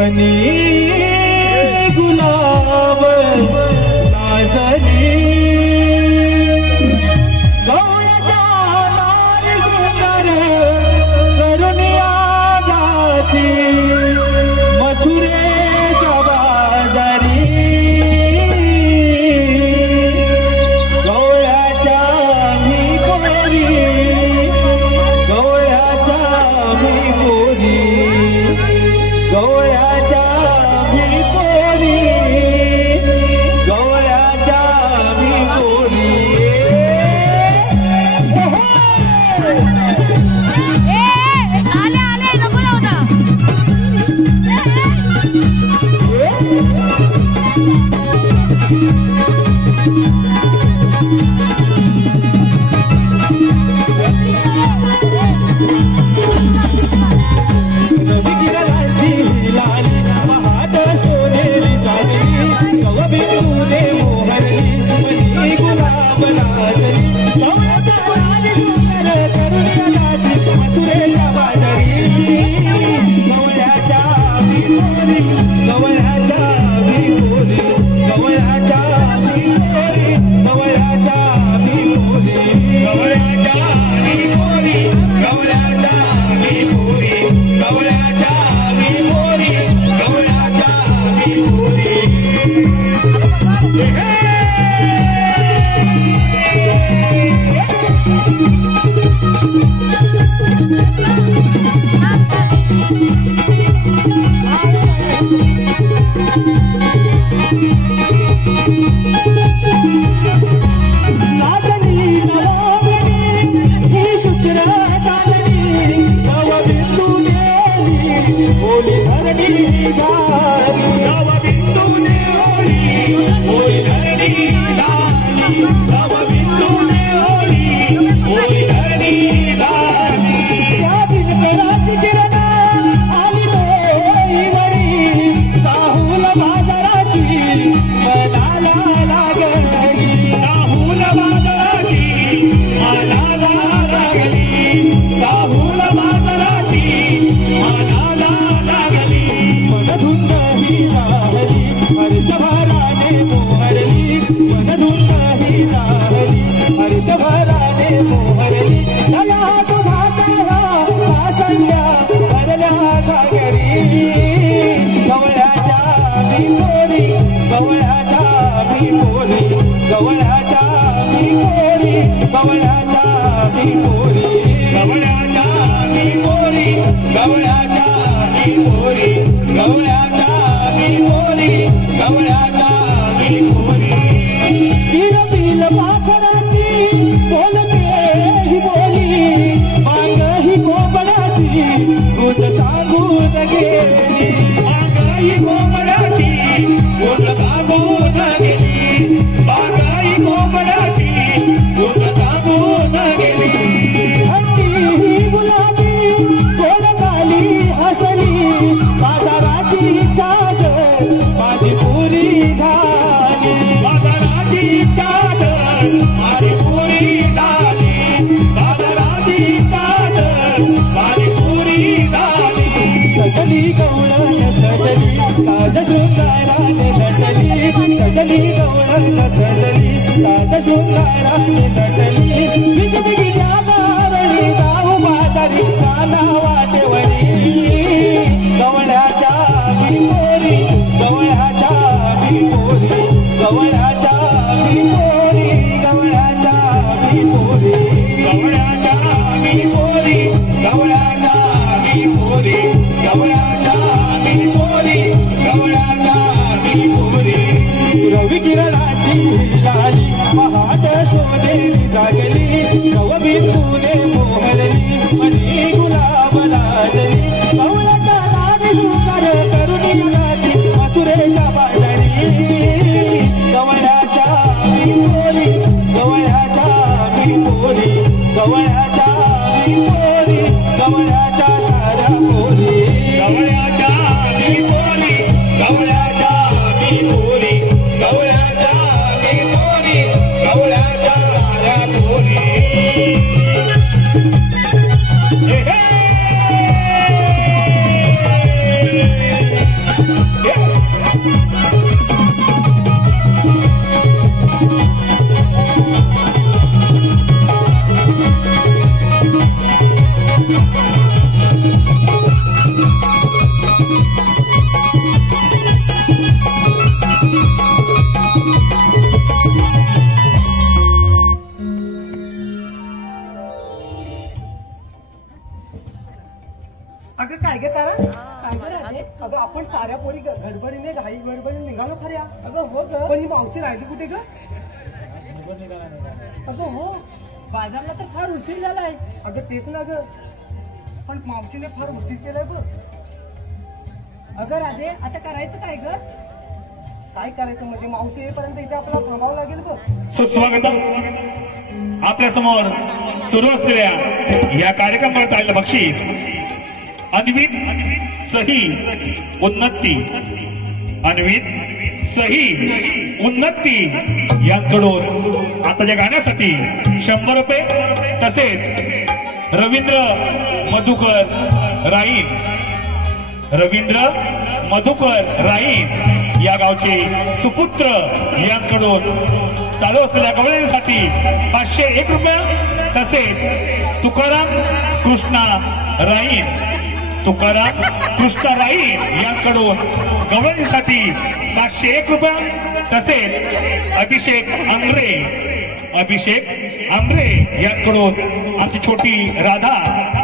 मनी गुलाब लाजली गवळ्याच्या नारी सुंदर करुणिया गाठी मथुरेच्या बाजारी गवळ्याच्या मी पोरी गवळ्याच्या मी पोरी गवळ्याच्या मी पोरी गवळ्याच्या मी पोरी आले आले नको जाऊ रवी किरणांची लाली महाट सोनेरी चांदली गवबिंदूने मोहरली मनी गुलाब लाजली गवळ्याच्या नारी सुंदर करुणिया गाठी मथुरेच्या बाजारी गवळ्याच्या मी पोरी गवळ्याच्या मी पोरी गवळ्याच्या मी पोरी गवळ्याच्या मी पोरी गवळ्याच्या मी पोरी गवळ्याच्या मी पोरी गवळ्याच्या मी पोरी गवळ्याच्या मी पोरी लाजली नवगणी ही शुक्र चांदणी गवबिंदू नेली होली धरणी झाली गवबिंदूने होली होली धरणी झाली गवबिंदूने होली होली धरणी झाली त्या दिनकराची किरण आली डोईवरी साहूल बाजाराची मनाला लागली राहुल बाजाराची मनाला लागली राहुल बाजाराची मनाला लागली मनधुंद ही राहली हर्षभराने मोहरली मनधुंद ही राहली हर्षभराने मोहरली तया तुझाच्या वासंड्या भरल्या घागरी गवळ्याच्या मी पोरी गवळ्याच्या मी पोरी गवळ्याच्या मी पोरी गवळ्याच्या मी पोरी गवळ्याच्या मी पोरी गवळ्याच्या मी पोरी गवळ्याच्या मी पोरी गवळ्याच्या मी पोरी किरबिल पाखराची बोलते ही बोली माग ही कोंबड्याची दूध सांगून गेली माग ही कोंबड्याची दूध सांगून गेली माग ही कोंबड्याची दूध सांगून गेली हत्ती ही गुलाबी गोड गाली हसली बाजाराची चाज माझी पुरी झाली बाजाराची चाज माझी पुरी झाली बाजाराची चाज माझी पुरी झाली सजली गवळण सजली साज शृंगाराने नटली सजली गवळण सजली साज शृंगाराने नटली बिजबिगी गावावरी गाऊ बाजारी काना वाटेवरी गवळ्याच्या मी पोरी गवळ्याच्या मी पोरी गवळ्याच्या मी पोरी गवळ्याच्या मी पोरी गवळ्याच्या मी पोरी गवळ्याच्या मी पोरी गवळ्याच्या मी पोरी गवळ्याच्या मी पोरी रवी किरणाची लाली महाट सोनेरी जागली गवबिंदूने मोहरली मनी गुलाब लाजली गवळ्याच्या नारी सुंदर करुणिया गाठी मथुरेच्या बाजारी गवळ्याच्या मी पोरी गवळ्याच्या मी पोरी गवळ्याच्या मी पोरी गवळ्याच्या साऱ्या पोरी गवळ्याच्या मी पोरी गवळ्याच्या मी पोरी गवळ्याच्या मी पोरी गवळ्याच्या साऱ्या पोरी गे तारा अगं आपण साऱ्या पोरी गडबडीने घाई गडबडीने निघालो खऱ्या. अगं हो ग पण ही मावशी राहिली कुठे ग? अगं हो बाजारला तर फार उशीर झालाय. अगं तेच ना ग पण मावशीने फार उशीर केलाय बघ. अगं राधे आता करायचं काय ग? काय करायचं म्हणजे मावशी येईपर्यंत इथे आपल्याला थांबावं लागेल बघ. सुस्वागतम आपल्या समोर सुरू असलेल्या या कार्यक्रमात आलेलं बक्षीस अन्वित सही उन्नती अन्वित सही उन्नती यांकडून आताच्या गाण्यासाठी 100 रुपये तसेच रवींद्र मधुकर राईन रवींद्र मधुकर राईन या गावचे सुपुत्र यांकडून चालू असलेल्या गवळणीसाठी 501 रुपये तसेच तुकाराम कृष्णा राईन यांकडून गवळणीसाठी 501 रुपये तसेच अभिषेक आंबरे यांकडून आमची छोटी राधा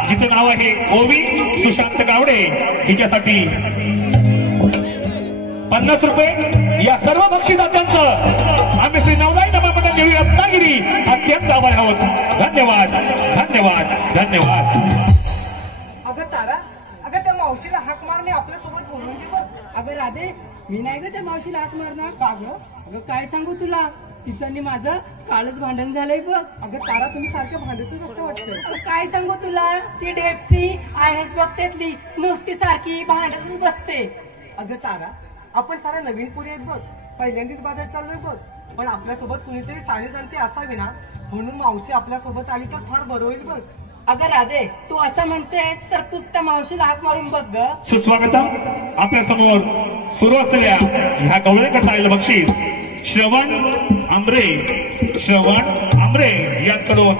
जिचं नाव आहे ओवी सुशांत गावडे हिच्यासाठी 50 रुपये. या सर्व बक्षिसात्यांचं आम्ही श्री नवलाई नमामंडळ देवी रत्नागिरी अत्यंत आभार आहोत. धन्यवाद धन्यवाद धन्यवाद. अगं तारा अगं त्या मावशीला हाक मारणे आपल्यासोबत बोलून घे बघ. अगं राधे मी नाही ग त्या मावशीला हाक मारणार. का ग? अगं काय सांगू तुला तिचं आणि माझं कालच भांडण झालंय बघ. अगं तारा तुम्ही सारखं भांडतच असं वाटतं. काय सांगू तुला ती ढेपसी आहेस बघ त्यातली नुसती सारखी भांडतच बसते. अगं तारा आपण सारा नवीन पुढे आहेत बघ. पहिल्यांदाच बाजारात चाललोय बघ पण आपल्यासोबत कुणीतरी साडी जाणते असावी ना म्हणून मावशी आपल्यासोबत आली तर फार बरं होईल बघ. अगं राधे तू असं म्हणतेस तर तूच त्या मावशीला हाक मारून बघ ग. सुस्वागतम आपल्या समोर सुरू असलेल्या ह्या गवळणीकडे आलेलं बक्षीस श्रवण आंबरे यांकडून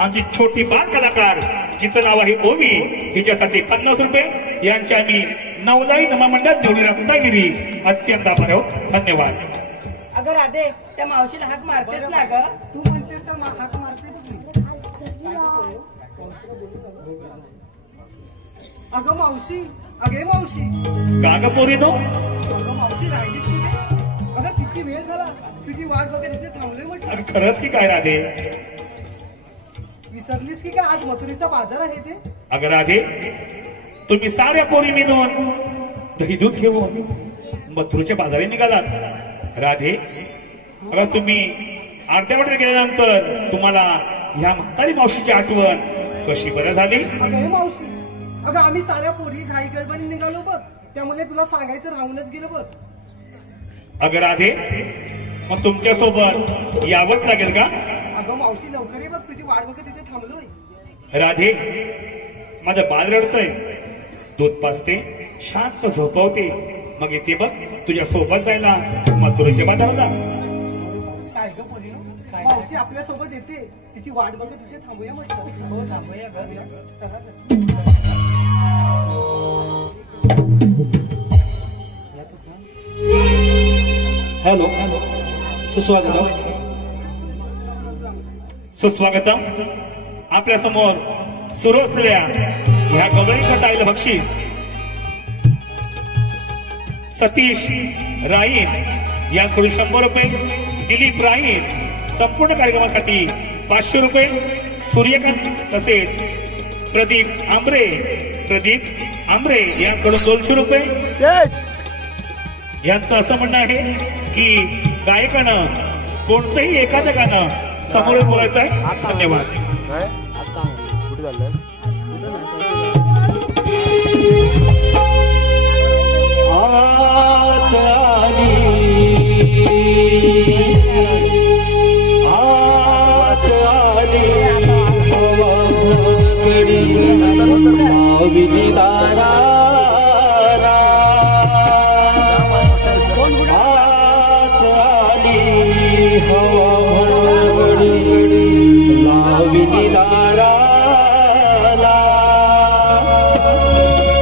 आमची छोटी बाल कलाकार जिचं नाव आहे ओवी हिच्यासाठी 50 रुपये यांच्या मी नवलाई नमामंडळ देवळी रत्नागिरी अत्यंत आभार आहोत. धन्यवाद. अगं राधे त्या मावशीला हाक मारतेस ना ग? तू म्हणतेस तर हाक मारते बघ मी. अगं मावशी अगे मावशी गागा पोरीनो अगं मावशी राहिली कुठे? अगं किती वेळ झाला तुझी वाट बघत इथे थांबले म्हटलं. अरे खरंच की काय राधे? विसरलीस की काय आज मथुरीचा बाजार आहे ते? अगं राधे तुम्ही साऱ्या पोरी मिळून दही दूध घेऊन मथुरच्या बाजारी निघालात. राधे अगं तुम्ही अर्ध्या वाटेत गेल्यानंतर तुम्हाला ह्या म्हातारी मावशीची आठवण कशी बरं झाली? अगं हे मावशी अगं आम्ही साऱ्या पोरी घाई गडबडी निघालो बघ त्यामुळे तुला सांगायचं राहूनच गेलं बघ. अगं राधे मग तुमच्या सोबत यावंच लागेल का? अगं मावशी लवकर ये बघ तुझी वाट बघत तिथे थांबलोय. राधे माझं बाळ रडतंय दूध पाजते शांत झोपवते मग येते बघ तुझ्या सोबत जायला मथुरेच्या बाजाराला. काय ग पोरी मावशी आपल्या सोबत येते तिची वाट बघत तिथे थांबूया म्हटलं. हो थांबूया ग. हॅलो सुस्वागतम आपल्या समोर सुरू असलेल्या ह्या गवळणीकडे आलेलं बक्षीस सतीश राईन यांकडून 100 रुपये. दिलीप राईन संपूर्ण कार्यक्रमासाठी 500 रुपये. सूर्यकांत तसेच प्रदीप आंबरे यांकडून 200 रुपये. यांचं असं म्हणणं आहे की गायकानं कोणतंही एखादं गाणं समोर बोलायचं आहे. धन्यवाद. कुठे चाललंय?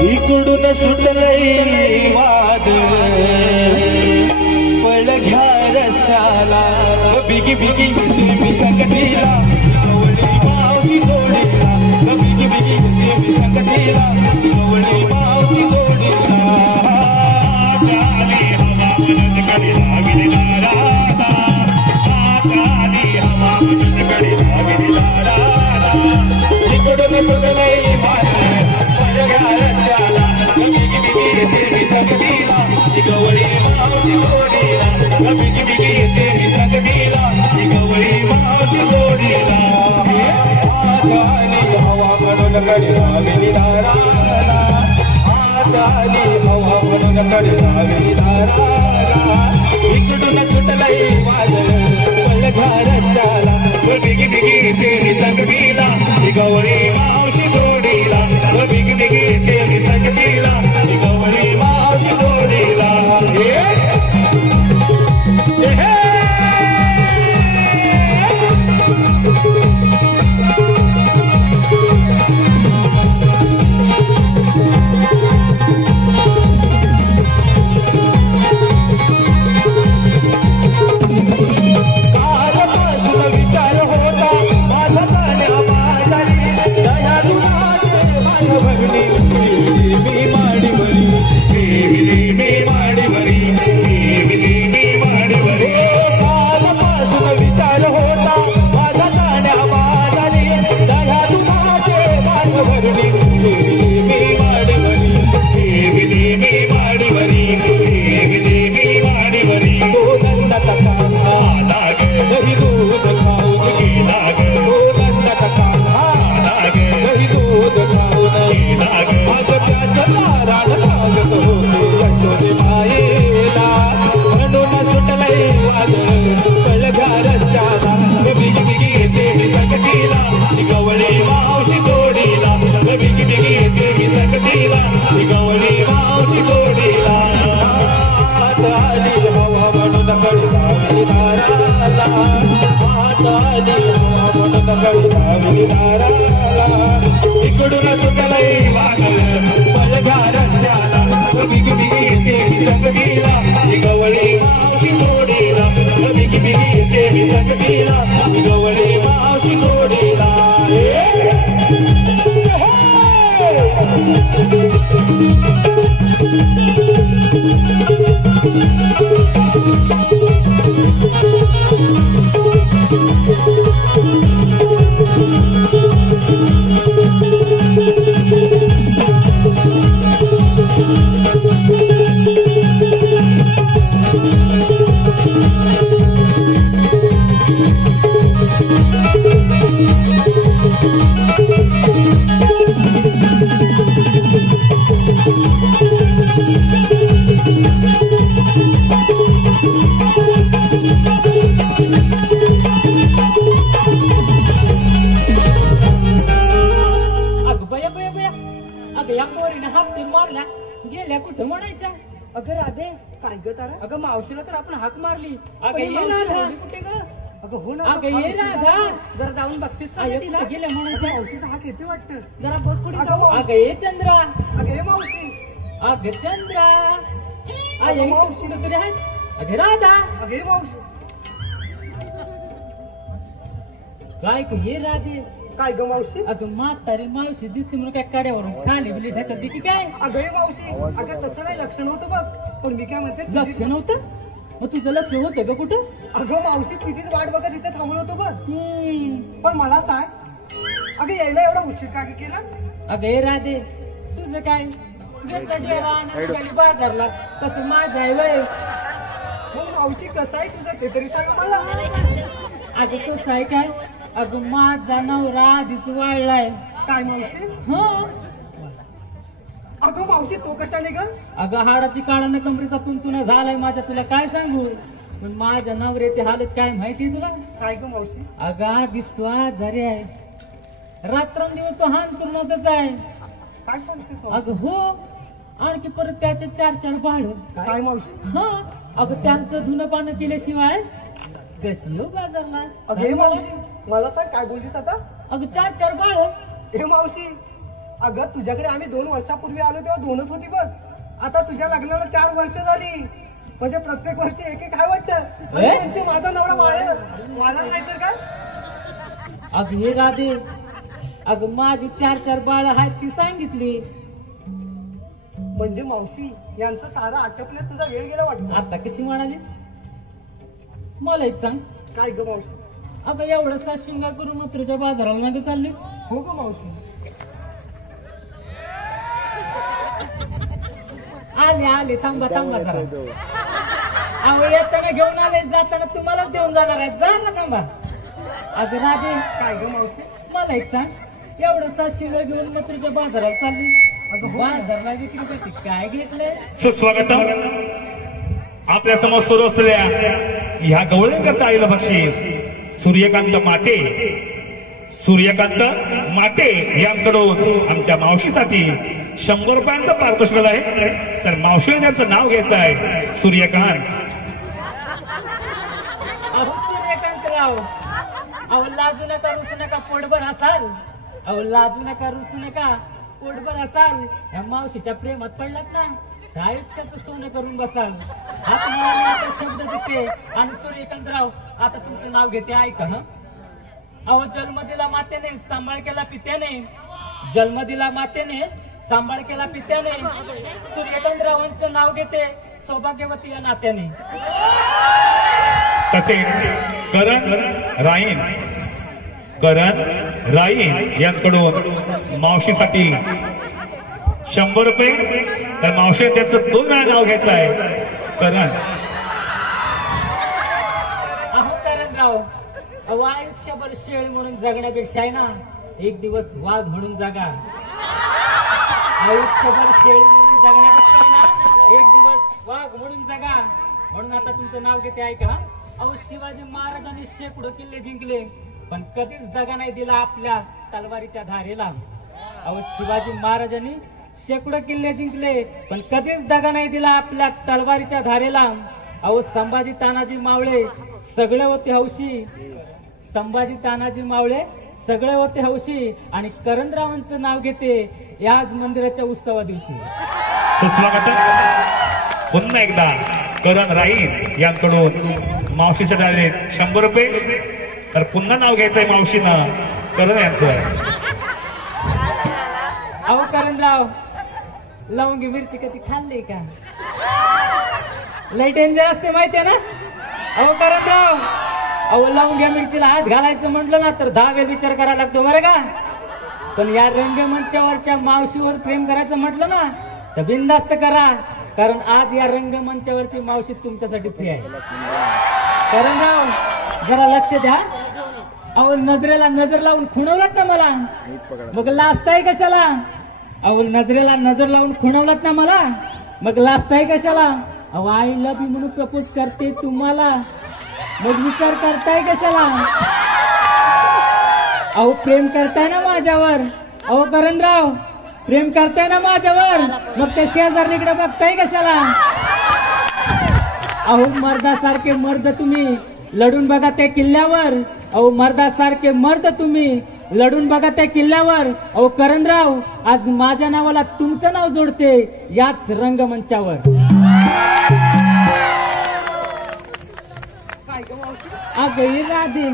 इकडून सुटलंय वादळ पळ घ्या रस्त्याला बिगी बिगी मी संकटीला गवळी मावशी जोडीला बिगी बिगी मी संकटीला गवळी मावशी कडे लावली दाराला आज आली हवा म्हणून कडे लावली दाराला इकडून सुटलंय वादळ पळघा रस्त्याला बिगी बिगी तेरी संगतीला गवळी मावशी जोडीला बिगी बिगी तेरी संगतीला गवळी मावशी जोडीला इकडून सुटलंय वादळ पळघा रस्त्याला बिगी बिगी तेरी संगतीला गवळी मावशी जोडीला बिगी बिगी तेरी संगतीला गवळी मावशी जोडीला गेल्या कुठं म्हणायच्या अगं राधे काय ग तारा अगं मावशीला तर आपण हाक मारली पण अगं ही ये मावशी राधा राहिली कुठे ग अगं हो ना अगं ये राधा जरा जाऊन बघतीस का ग तिला गेल्या म्हणायच्या मावशीचा हाक येते वाटतं जरा बघ कुठे अगं जाऊ मावशी. अगं ये चंद्रा अगं हे मावशी अगं चंद्रा अगं मावशी. कुठं तरी आहे अगं राधा अगं हे मावशी काय क ये राधे काय ग मावशी अगं म्हातारी मावशी दिसली म्हणून काय काड्यावरून खाली बिली ढकल की काय अगं हे मावशी अगं तसं नाही लक्ष नव्हतं बघ पण मी काय म्हणते तुझी- लक्ष नव्हतं मग तुझं लक्ष होतं का कुठं अगं मावशी तुझीच वाट बघत इथे थांबलो होतो बघ पण मला सांग अगं यायला एवढा उशीर का ग केला अगं हे राधे तुझं काय घेतलं जेवण आणि गेली बाजारला तसं माझं आहे वय मग मावशी कसं आहे तुझं ते तरी सांग मला अगं कसं आहे काय अगं माझा नवरा आधीच वाळलाय काय मावशी हो अगं मावशी तो कशाने ग अगं हाडाची काळानं कमरेचा तुंतुना झालाय माझ्या तुला काय सांगू पण माझ्या नवऱ्याची हालत काय माहिती तुला काय ग मावशी अगं दिसतो आजारी आहे रात्रंदिवस तो हान करूनच आहे काय सांगतेस मावशी? अगं हो आणखी परत त्याचे 4-4 बाळ काय मावशी हा अगं त्यांचं धुणं पानं केल्याशिवाय कशी हो बाजारला अगं हे मावशी मला सांग काय बोललीस आता अगं 4-4 बाळ हे मावशी अगं तुझ्याकडे आम्ही 2 वर्षापूर्वी आलो तेव्हा 2च होती बघ आता तुझ्या लग्नाला 4 वर्ष झाली म्हणजे प्रत्येक वर्षी एक काय वाटतं ए? म्हणते माझा नवरा वाढला नाही तर काय अगं हे राधे अगं माझी 4-4 बाळ आहेत ती सांगितली म्हणजे मावशी यांचं सारं आटपण्यात तुझा वेळ गेला वाटतं आता कशी म्हणालीस मला एक सांग काय ग मावशी अगं एवढं सात शिंगार करून मथुरेच्या बाजाराला नका चालली हो ग मावशी आले थांबा जरा अहो येताना घेऊन आले जाताना तुम्हालाच देऊन जाणार आहे जा ना थांबा अगं राधे काय ग मावशी मला एक सांग एवढं 700 घेऊन मथुरेच्या बाजारात चालली. अगं बाजारला विक्रीसाठी काय घेतलंय? सुस्वागतम. आपल्या समोर सुरू असलेल्या ह्या गवळणकरता आलेलं बक्षीस सूर्यकांत माटे यांकडून आमच्या मावशीसाठी 100 रुपयांचं पारितोषिक आहे. तर मावशीने त्यांचं नाव घ्यायचं आहे सूर्यकांत. अहो सूर्यकांतराव, अहो लाजू नका, रुसू नका, पोटभर असाल. अहो लाजू नका, रुसू नका, पोटभर असाल. या मावशीच्या प्रेमात पडलात ना, त्या आयुष्याचं सोनं करून बसाल. हा तुम्हाला आता शब्द देते. आणि सूर्यकांतराव, आता तुमचं नाव घेते, ऐका. हं, अहो जन्म दिला मातेने, सांभाळ केला पित्याने. जन्म दिला मातेने, सांभाळ केला पित्याने. सूर्यकांतरावांचं नाव घेते, सौभाग्यवती या नात्याने. तसेच करण राईन यांकडून मावशीसाठी 100 रुपये. तर मावशीने त्यांचं 2 वेळा नाव घ्यायचं आहे. करण. अहो करणराव, अहो आयुष्यभर शेळी म्हणून जगण्यापेक्षा आहे ना, एक दिवस वाघ म्हणून जगा. आयुष्यभर शेळी म्हणून जगण्यापेक्षा आहे ना, एक दिवस वाघ म्हणून जगा. म्हणून आता तुमचं नाव घेते, ऐका. अहो शिवाजी महाराजांनी शेकडो किल्ले जिंकले, पण कधीच दगा नाही दिला आपल्या तलवारीच्या धारेला. अहो शिवाजी महाराजांनी शेकडो किल्ले जिंकले, पण कधीच दगा नाही दिला आपल्या तलवारीच्या धारेला. अहो संभाजी तानाजी मावळे सगळे होते हौशी. संभाजी तानाजी मावळे सगळे होते हौशी. आणि करणरावांचं नाव घेते याच मंदिराच्या उत्सवा दिवशी. पुन्हा एकदा करण राईन यांकडून मावशीच्या डायरेक्ट 100 रुपये. तर पुन्हा नाव घ्यायचंय मावशीनं, करण यांचं. अहो करणराव, लवंगी मिरची कधी खाल्ली का? लय डेंजर असते माहितीये ना. अहो करणराव, अहो लवंग्या मिरचीला हात घालायचं म्हटलं ना, तर 10 वेळ विचार करायला लागतो बरं का. पण या रंगमंचावरच्या मावशीवर प्रेम करायचं म्हटलं ना, तर बिनधास्त करा. कारण आज या रंगमंचावरची मावशी तुमच्यासाठी फ्री आहे. करणराव, जरा लक्ष द्या. अहो नजरेला नजर लावून खुणवलात ना मला, मग लाजताय कशाला? अहो नजरेला नजर लावून खुणवलात ना मला, मग लाजताय कशाला? अहो आय लव्ह यू म्हणून प्रपोज करते तुम्हाला, मग विचार करताय कशाला? अहो प्रेम करताय ना माझ्यावर. अहो करणराव, प्रेम करताय ना माझ्यावर, मग त्या शेजारणीकडे बघताय कशाला? अहो मर्दासारखे मर्द तुम्ही लढून बघा त्या किल्ल्यावर. अहो मर्दासारखे मर्द तुम्ही लढून बघा त्या किल्ल्यावर. अहो करणराव, आज माझ्या नावाला तुमचं नाव जोडते याच रंगमंचावर. अगं ये राधे,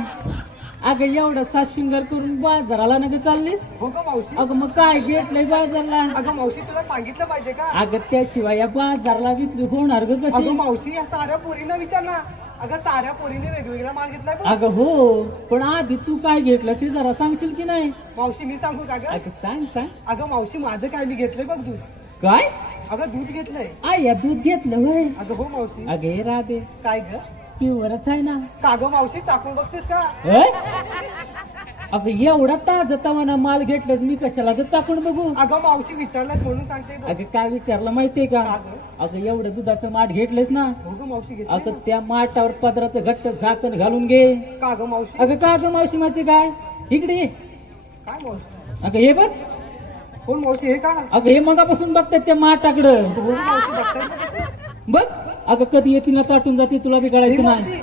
अगं एवढा शिंगर करून बाजाराला नका चाललीस? हो का मावशी? अगं मग काय घेतलंय बाजारला? अगं मावशी, तुला सांगितलं पाहिजे का? अगं त्याशिवाय या बाजारला विक्री होणार ग कशी? अगं मावशी, या साऱ्या पोरीनं विचार ना. अगं साऱ्या पोरीने वेगवेगळा माल घेतलाय बघ. अगं हो, पण आधी तू काय घेतलं ते जरा सांगशील की नाही? मावशी मी सांगू का ग? अगं सांग सांग. अगं मावशी, माझं काय, मी घेतलंय बघ दूध. काय? अगं दूध घेतलंय. या दूध घेतलं होय? अगं हो मावशी. अगं हे राधे, काय ग? प्युअरच आहे ना? का ग मावशी, टाकून बघतेस का? होय? अगं एवढा ताजा तवाना माल घेतलं, मी कशाला ग चाकून बघू? अगं मावशी विचारलाच म्हणून सांगते बघ. अगं काय विचारलं माहितीये का? अगं एवढं दुधाचं माठ घेतलंच ना, हो ग मावशी, घेतलंय अगं ना. त्या माठावर पदराचं घट्ट झाकण घालून घे. का ग मावशी? अगं का ग मावशी माहिती काय? इकडे ये. काय मावशी? अगं हे बघ. कोण मावशी, हे का? अगं हे मगापासून बघतात त्या माठाकडं. हो ग मावशी, बघताय ना कसं? बघ. अगं कधी येते ना चाटून जाते, तुला बी हे कळायचं नाही. मावशी,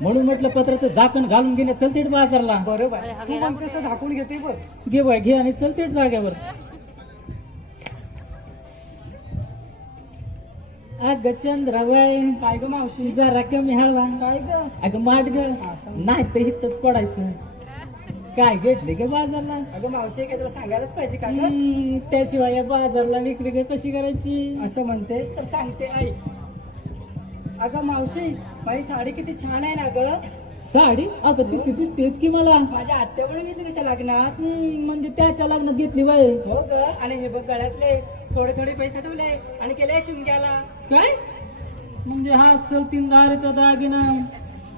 म्हणून म्हटलं पत्राचं झाकण घालून घेणे, चलतेट बाजारला. बरोबर. तू म्हणतेस तर झाकून घेते बघ. घे बाय घे आणि चलतेट जाग्यावर. अगं चंद्राबाई, काय ग मावशी? जरा कमी हळवा. काय ग? अगं माठ ग, नाही तर हितच पडायचं. काय घेतले ग बाजारला? अगं मावशी, काय तुला सांगायलाच पाहिजे का ग? त्याशिवाय या बाजारला विक्री ग कशी करायची? असं म्हणतेस तर सांगते ऐक. अगं मावशी, माझी साडी किती छान आहे ना ग. साडी? अगं ती किती तेच की मला. माझ्या आत्या पण घेतली त्याच्या लग्नात. म्हणजे त्याच्या लग्नात घेतली बाई. हो ग. आणि हे बघ, गळ्यातले थोडे थोडे पैसे ठेवले आणि केले शिमग्याला. काय म्हणजे हा असेल 3 दाराचा दागिना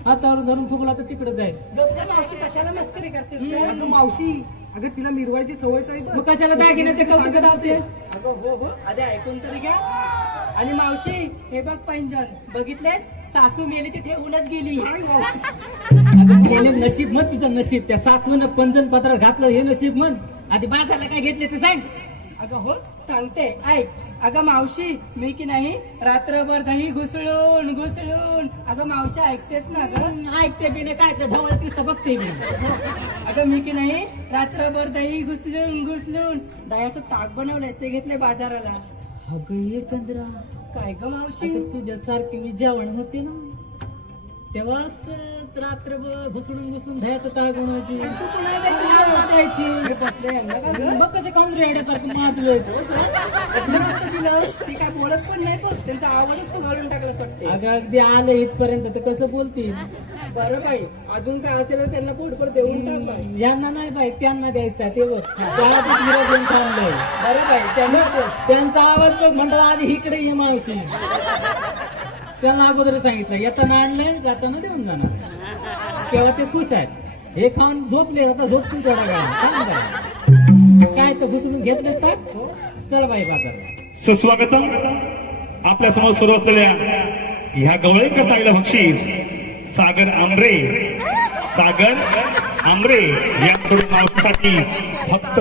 हातावर धरून फुगला तर तिकडे जाईल. गप्प मावशी, कशाला मस्करी करतेस ग? अगं मावशी, अगं तिला मिरवायची सवयच आहे मग कशाला दागिने ते कौतुक धावते? अगं हो आधी ऐकून तरी घ्या. आणि मावशी हे बघ पैंजण बघितलेस, सासू मेली ती ठेवूनच गेली. अगं गेले नशीब म्हण, तुझं नशीब. त्या सासवनं पंजन पत्रात घातलं हे नशीब म्हण. आधी बाजारला काय घेतले ते सांग. अगं हो सांगते ऐक. अगं मावशी मी की नाही रात्रभर दही घुसळून अगं मावशी ऐकतेस ना गं? ऐकते बी नाही काय, ढवळ तिथं बघते बी. अगं मी की नाही रात्रभर दही घुसळून दह्याचं ताक बनवलंय, ते घेतले बाजाराला. अगं ये चंद्रा, काय ग मावशी? आता तुझ्यासारखी मी जेवण होते ना तेव्हाच रात्रभर घुसळून दह्याचं ताक बनवायची. मग कसं खाऊन रेड्यासारखं मारलं. ती काय बोलत पण नाही बघ, त्यांचा आवाजच तू घालून टाकला वाटते. अगं अगदी आलं इथपर्यंत तर कसं बोलतील. बरं बाई, अजून काय असेल तर त्यांना पोटभर देऊन टाक बाई. यांना नाही बाई, त्यांना द्यायचा ते बघ. देऊन थांबलंय. बरं बाई त्यांना त्यांचा आवाज बघ म्हणतो आधी इकडे ये मावशी. त्यांना अगोदर सांगितलं येताना आणलंय, जाताना देऊन जाणार. तेव्हा ते खुश आहेत. हे खाऊन झोपले, आता झोपतील थोडा वेळा. काय तर घुसळून घेतलं तर चल बाई बाजार. सुस्वागतम. आपल्या समोर सुरू असलेल्या ह्या गवळीकर ताईला बक्षीस सागर आंबरे यांकडून मावशीसाठी फक्त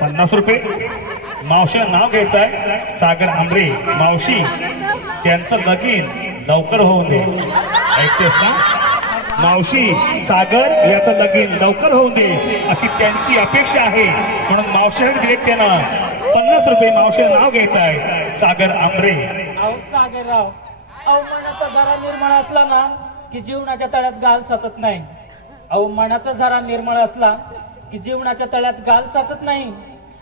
50 रुपये. मावशीला नाव घ्यायचं आहे सागर आंबरे. मावशी त्यांचं लगीन लवकर होऊ दे. ऐकतेस ना मावशी? सागर याचं लगीन लवकर होऊ दे अशी त्यांची अपेक्षा आहे, म्हणून मावशीकडे दिले त्यानं 50 रुपये. मावशीला नाव घ्यायचं आहे सागर आंबरे. अहो सागरराव, मनाचा जरा निर्मळ असला ना की जीवनाच्या तळ्यात गाल साचत नाही. मनाचा जरा निर्मळ असला की जीवनाच्या तळ्यात गाल साचत नाही.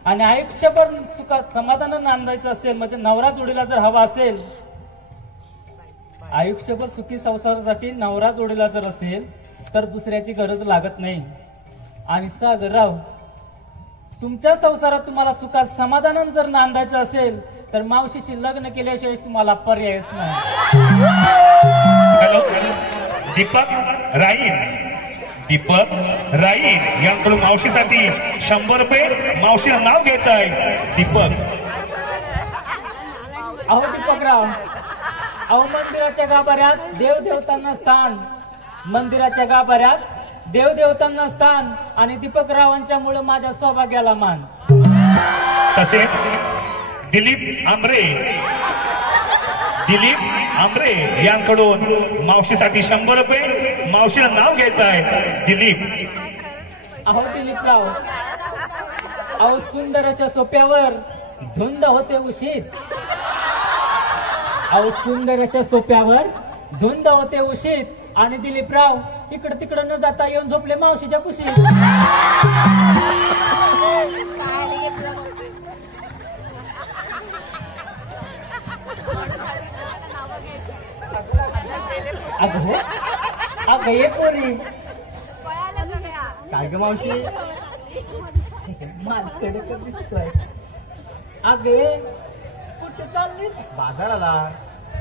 आणि आयुष्यभर सुखात समाधान नांदायचं असेल, म्हणजे नवरा जोडीला जर हवा असेल, आयुष्यभर सुखी संसारासाठी नवरा जोडीला जर असेल तर दुसऱ्याची गरज लागत नाही. आणि सागरराव, तुमच्या संसारात तुम्हाला सुखात समाधान जर नांदायचं असेल तर मावशीशी लग्न केल्याशिवाय तुम्हाला पर्यायच नाही. हॅलो, दीपक राईन यांकडून मावशीसाठी 100 रुपये. मावशीला नाव घ्यायचं आहे दीपक. अहो दीपकराव, मंदिराच्या गाभाऱ्यात देवदेवतांना स्थान, मंदिराच्या गाभाऱ्यात देवदेवतांना स्थान, आणि दीपकरावांच्यामुळे माझ्या सौभाग्याला मान. तसेच दिलीप आंबरे यांकडून मावशीसाठी 100 रुपये. मावशीला नाव घ्यायचं आहे दिलीप. अहो दिलीपराव, सुंदर अशा सोप्यावर धुंद होते उशीत. सुंदर अशा सोप्यावर धुंद होते उशीत, आणि दिलीपराव इकडं तिकडं न जाता येऊन झोपले मावशीच्या कुशीत. अगं ये पोरी. काय ग मावशी? माझ्याकडे का दिसतोय? अगे कुठे चालली? बाजाराला.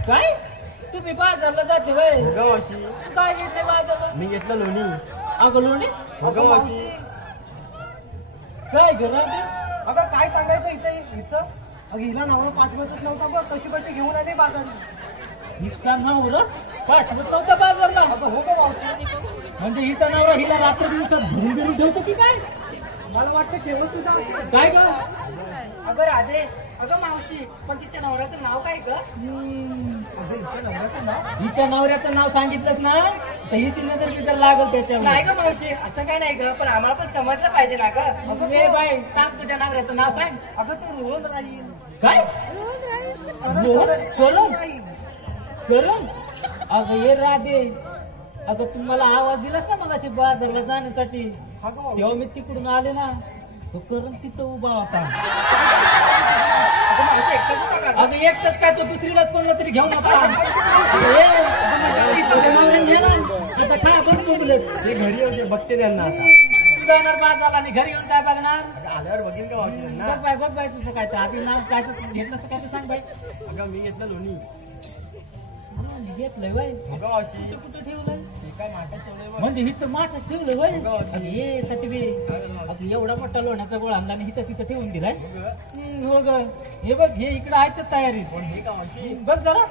काय तुम्ही बाजारला जाते वय? हो ग मावशी. काय घेतले बाजारला? मी घेतलं लोणी. अगं लोणी? हो ग मावशी. काय घरात? अगं काय सांगायचं इथं? अगं हिला नवरा पाठवतच नव्हता बघ, कशी घेऊन आले बाजारात. हिचा नवरा पाठवत नव्हता बाजारला? अगं हो ग मावशी. म्हणजे हिचा नवरा हिला रात्र दिवसात भरून भरून ठेवतो की काय? मला वाटतं ठेवत तुझा. काय ग? अगं राधे, अगं मावशी, पण तिच्या नवऱ्याचं नाव काय ग? हिच्या नवऱ्याचं नाव सांगितलं ना तर हिची नजर तिथं लागल त्याच्यावर. नाही ग मावशी, असं काय नाही ग, पण आम्हाला पण समजलं पाहिजे ना ग. ए बाई, सांग तुझ्या नवऱ्याचं नाव सांग. अगं तू रोहन राहील. काय? करून? अगं ये राधे, अगं तुम्हाला आवाज दिलास ना मगाशी बाजारला जाण्यासाठी, तेव्हा मी तिकडून आले ना, तो करून तिथं उभा होता. अगं एकटंच काय, तो दुसरीलाच कोणला तरी घेऊन होता. घरी होते बघते त्यांना आता. जाणार बाजारला आणि घरी येऊन काय बघणार? आल्यावर बघेल का मावशी? बघ बाय तुझं काय आधी नाव काय घेतलं काय सांग बाई. अगं मी घेतलं लोणी. घेतलंय बाई. अगं मावशी, कुठं ठेवलंय? काय नाटक ठेवलंय म्हणजे हिथं माठात ठेवलं होय हे साठी बी असं एवढा मोठा लोण्याचा गोळा आणला आणि हिथं तिथं ठेवून दिलाय हो ग हे बघ हे इकडे आहेत तयारी बघ जरा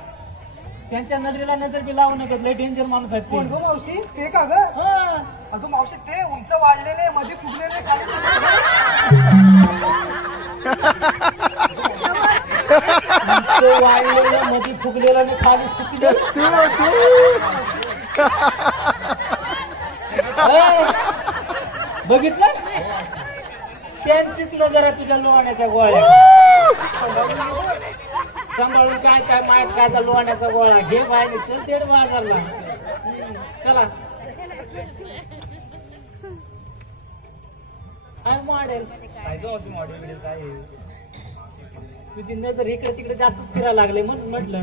त्यांच्या नजरेला नजर बी लावू नका लय डेंजर माणूस आहेत कोण ते. गं मावशी ते का ग हा. अगं मावशी ते उंच वाढलेले मध्ये फुगलेले खाली ते वाळलेलं मध्ये फुगलेलं आणि खाली सुकलेलं. ए, बघितलं त्यांचीच नजर आहे तुझ्या लोण्याच्या गोळ्या सांभाळून काय काय माहित काय त्या लोण्याचा गोळा घे बाहेर चल तेड बाजारला चला काय मॉडेल तुझी नजर इकडे तिकडे जास्त फिरायला लागले म्हणून म्हटलं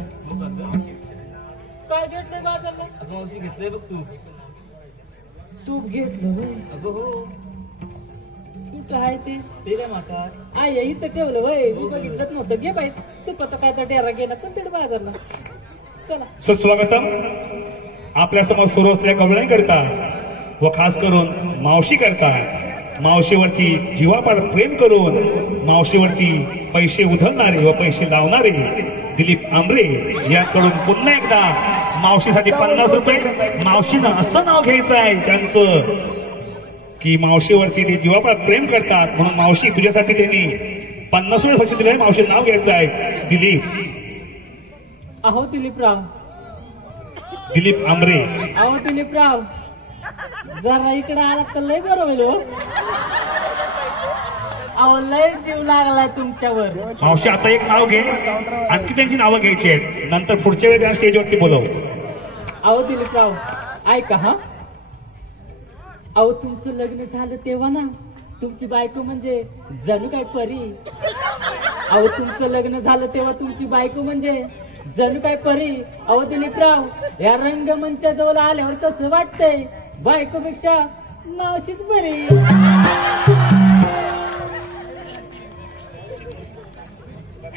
काय घेतलंय बाजारला मावशी घेतलंय बघ तूप घेतलं होय. अगं हो कुठं आहे ते काय माका आय इथं ठेवलं होय मी बघितलंच नव्हतं घे बाई तुपाचा काय तर डेरा गेला पण तेड बाजारला चला सुस्वागतम आपल्या समोर सुरू असलेल्या गवळणी करता व खास करून मावशी करता मावशीवरती जीवापाड प्रेम करून मावशीवरती पैसे उधळणारे व पैसे लावणारे दिलीप आंबरे याकडून पुन्हा एकदा मावशीसाठी 50 रुपये मावशीनं असं नाव घ्यायचं आहे त्यांचं की मावशीवरती ते जीवापाड प्रेम करतात म्हणून मावशी तुझ्यासाठी त्यांनी 50 रुपये पैसे दिले मावशी नाव घ्यायचं आहे दिलीप अहो दिलीपराव दिलीप आंबरे अहो दिलीपराव जरा इकडे आला तर लय बरं होईल हो. अहो लय जीव लागलाय तुमच्यावर मावशी आता एक नाव घे आणखी त्यांची नावं घ्यायची आहेत नंतर पुढच्या वेळी त्यांना स्टेजवरती बोलव अहो दिलीपराव ऐका हा अहो तुमचं लग्न झालं तेव्हा ना तुमची बायको म्हणजे जणू काय परी अहो तुमचं लग्न झालं तेव्हा तुमची बायको म्हणजे जणू काय परी अहो दिलीपराव या रंगमंचा जवळ आल्यावर कसं वाटतंय बायकोपेक्षा मावशीच बरी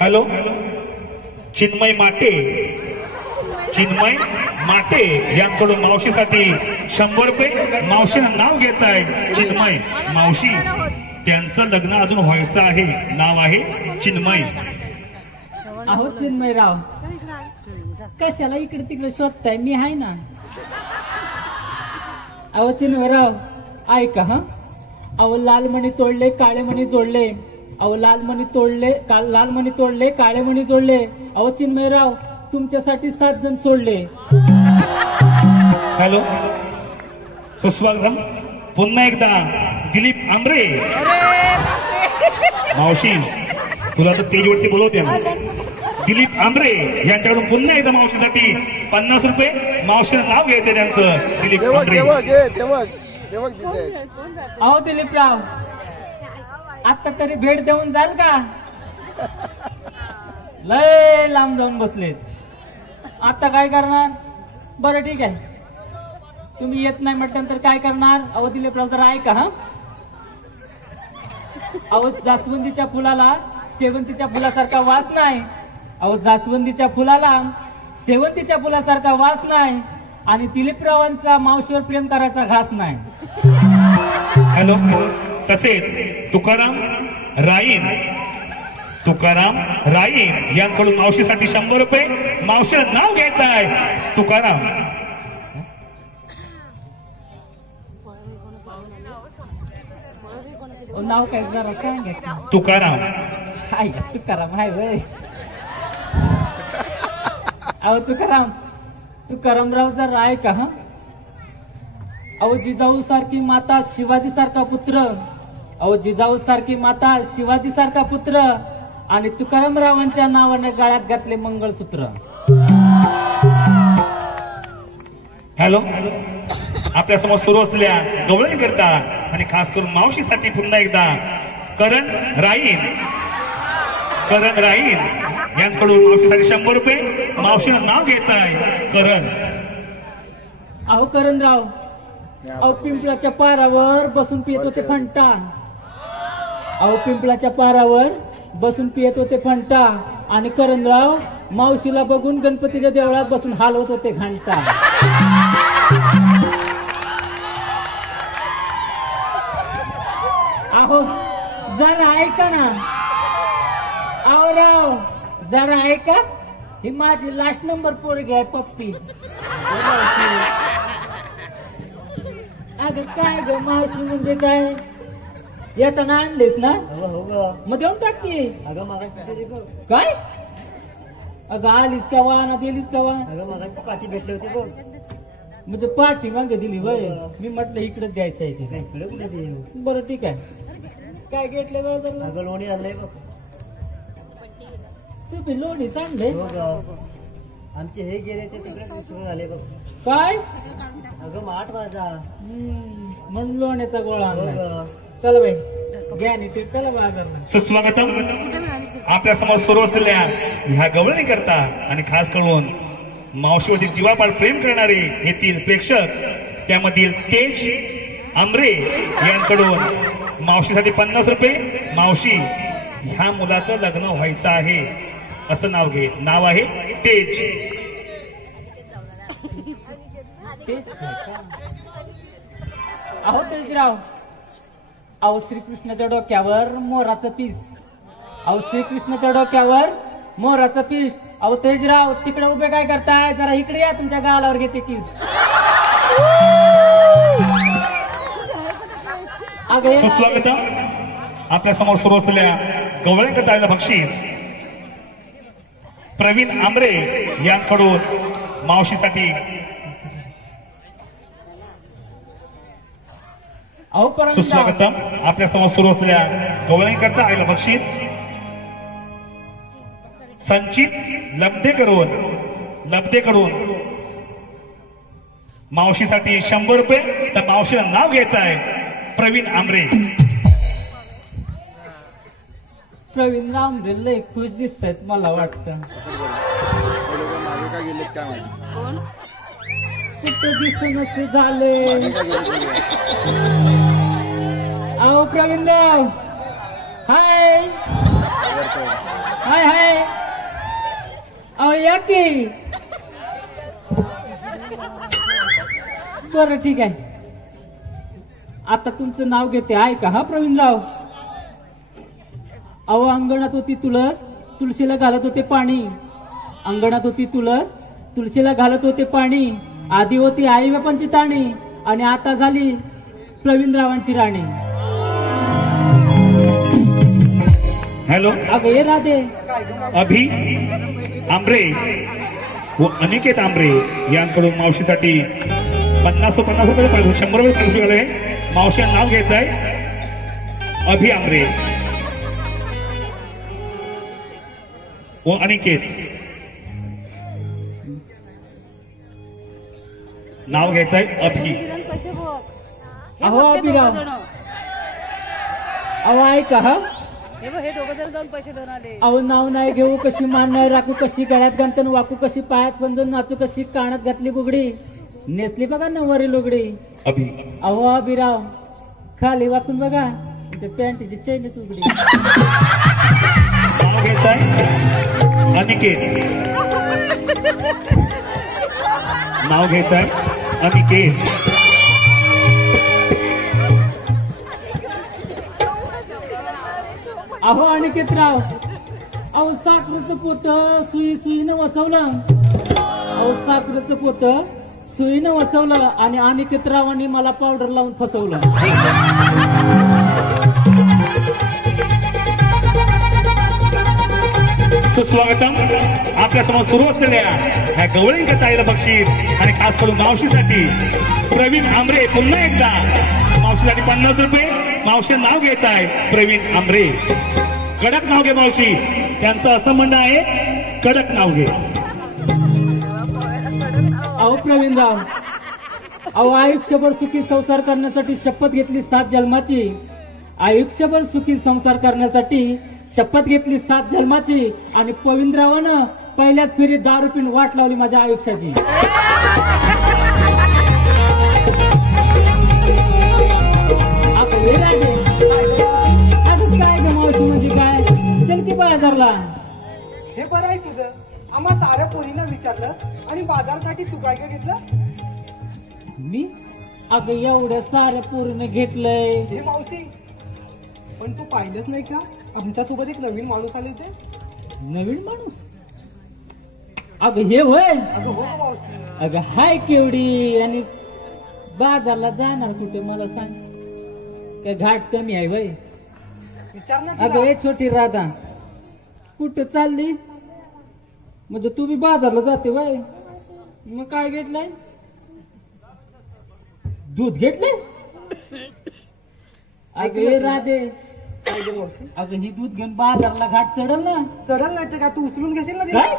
हॅलो चिन्मय माटे यांकडून मावशीसाठी 100 रुपये मावशीनं नाव घ्यायचं आहे चिन्मय मावशी त्यांचं लग्न अजून व्हायचं आहे नाव आहे चिन्मय अहो चिन्मयराव कशाला इकडे तिकडे शोधताय मी आहे ना अहो चिन्मयराव ऐका हा अहो लाल मणी तोडले काळे मणी जोडले अहो लाल मणी तोडले काळे मणी जोडले अहो चिन्मयराव तुमच्यासाठी 7 जण सोडले हॅलो सुस्वागतम पुन्हा एकदा दिलीप आंबरे मावशी तुला तर स्टेजवरती बोलवते ना दिलीप आंबरे यांच्याकडून पुन्हा एकदा मावशीसाठी 50 रुपये मावशीनं नाव घ्यायचं त्यांचं दिलीप आंबरे अहो दिलीपराव आता तरी भेट देऊन जाल का लय लांब जाऊन बसलेत आता काय करणार बरं ठीक आहे तुम्ही येत नाही म्हटल्यानंतर काय करणार अहो दिलीपराव जरा ऐका हा अहो जास्वंदीच्या फुलाला शेवंतीच्या फुलासारखा वास नाही अहो जास्वंदीच्या फुलाला शेवंतीच्या फुलासारखा वास नाही आणि दिलीपरावांचा मावशीवर प्रेम करायचा घास नाही हॅलो तसेच तुकाराम राईन यांकडून मावशीसाठी 100 रुपये मावशीनं नाव घ्यायचं आहे तुकाराम नाव काय जरा सांगा तुकाराम हाय तुकाराम हाय वय अहो तुकारामराव जरा ऐका हा अहो जिजाऊ सारखी माता शिवाजी सारखा पुत्र अहो जिजाऊ सारखी माता शिवाजी सारखा पुत्र आणि तुकारामरावांच्या नावाने गळ्यात घातले मंगळसूत्र हॅलो आपल्या समोर सुरू असलेल्या गवळणी करता आणि खास करून मावशीसाठी पुन्हा एकदा करण राईन यांकडून मावशीसाठी 100 रुपये मावशीनं नाव घ्यायचं आहे करण अहो करणराव अहो पिंपळाच्या पारावर बसून पियत होते फंटा अहो पिंपळाच्या पारावर बसून पियत होते फंटा आणि करणराव मावशीला बघून गणपतीच्या देवळात बसून हालवत होते घंटा अहो जरा ऐका ना. अहो राव जरा ऐका. ही माझी लास्ट नंबर पोरगी आहे पप्पी. अगं काय ग मावशी म्हणजे काय येताना आणलेत ना मग देऊन टाक की. काय अगं आलीस केव्हा ना दिलीस केव्हा पाठी भेटले होते बघ. म्हणजे पाठी मागे दिली वय. मी म्हटलं इकडेच द्यायचं आहे ते. बरं ठीक आहे. काय घेतलं बरं लोणी आणलंय बघ. तुम्ही लोणी आणलंय आमचे हे गेले ते तिकडे विसरून आले बघ. काय अगं माठ माझा म्हणून लोण्याचा गोळा आणला. चला बाई घ्या नी ते चला बाजारला. सुस्वागतम. आपल्या समोर सुरू असलेल्या ह्या गवळणी करता आणि खास करून मावशीवरती जीवापाड प्रेम करणारे हे 3 प्रेक्षक, त्यामधील तेज आंबरे यांकडून मावशीसाठी 50 रुपये. मावशी ह्या मुलाचं लग्न व्हायचं आहे असं नाव घे. नाव आहे तेज. अहो तेजराव. अहो श्रीकृष्णाच्या डोक्यावर मोराचं पीस. अहो श्रीकृष्णाच्या डोक्यावर मोराचं पीस. अहो तेजराव तिकडे उभे काय करताय जरा इकडे या. तुमच्या गालावर घेते किस. अगं सुस्वागतम. आपल्या समोर सुरू असलेल्या गवळणी करता बक्षीस प्रवीण आंबरे यांकडून मावशीसाठी. अहो परंतु सुस्वागतम. आपल्या समोर सुरू असलेल्या गवळणी करता आलेलं बक्षीस संचित लब्धेकडून मावशीसाठी 100 रुपये. तर मावशीला नाव घ्यायचं आहे प्रवीण आंबरे. प्रवीण आंबरे लय खुश दिसतायत मला वाटतं. कुठं दिसून झाले. अहो प्रवीणराव हाय हाय हाय. अहो या की. बरं ठीक आहे. आता तुमचं नाव घेते ऐका हा प्रवीणराव. अहो अंगणात होती तुळस तुळशीला घालत होते पाणी. अंगणात होती तुळस तुळशीला घालत होते पाणी. आधी होती आई बापांची ताणी आणि आता झाली प्रवीणरावांची राणी. हॅलो. अगं ये राधे. अभि आंबरे व अनिकेत आंबरे यांकडून मावशीसाठी 50 रुपये 100 रुपये पैसे झाले. मावशी नाव घ्यायचं आहे अभि आंबरे व अनिकेत. नाव घ्यायचं आहे अभि. अहो अभिराव. अहो ऐका हा. हे दोघं जण जाऊन पैसे देऊन आले. अहो नाव नाही घेऊ कशी मान नाही राखू कशी गळ्यात घालतन वाकू कशी पायात बंधून नाचू कशी कानात घातली बुगडी नेसली बघा नवरी लुगडी. अभि. अहो अभिराव खाली वाकून बघा पॅन्टीची चैनच उघडी. नाव घ्यायचं आहे अनिकेत. नाव घ्यायचं आहे अनिकेत. अहो अनिकेतराव. अहो साखरेचं पोत सुईनं वसवलं. अहो साखरेचं पोत सुईनं वसवलं आणि अनिकेतरावांनी मला पावडर लावून फसवलं. सुस्वागतम. आपल्या समोर सुरू असलेल्या ह्या गवळणी करता बक्षीस आणि खास करून मावशीसाठी प्रवीण आंबरे. पुन्हा एकदा मावशीसाठी 50 रुपये. मावशी नाव घ्यायचं आहे प्रवीण आंबरे. कडक नाव घे मावशी. त्यांचं असं म्हणणं आहे कडक नाव घे. अहो प्रवीणराव. अहो आयुष्यभर सुखी संसार करण्यासाठी शपथ घेतली 7 जन्माची. आयुष्यभर सुखी संसार करण्यासाठी शपथ घेतली 7 जन्माची आणि प्रवीणरावानं पहिल्याच फेरीत दारू पिऊन वाट लावली माझ्या आयुष्याची. काय ग मावशी म्हणजे काय. चल की बाजारला. हे बरं आहे तुझं. आम्हा साऱ्या पोरीनं विचारलं आणि बाजारासाठी तू काय काय घेतलं. मी अगं एवढ्या साऱ्या पोरीनं घेतलंय. हे मावशी पण तू पाहिलंच नाही का आमच्यासोबत एक नवीन माणूस आले होते. नवीन माणूस? अगं हे होय. अगं हो मावशी. अगं हाय केवढी आणि बाजारला जाणार कुठे मला सांग. काय घाट कमी आहे वय? विचार ना अगं तिला. हे छोटी राधा कुठे चालली? म्हणजे तू बी बाजारला जाते वय? मग काय घेतलंय? दूध घेतलंय? अगं हे राधे, काय गं मावशी? अगं ही दूध घेऊन बाजारला घाट चढल ना. चढल नाही तर का तू उचलून घेशील ना तिला? काय?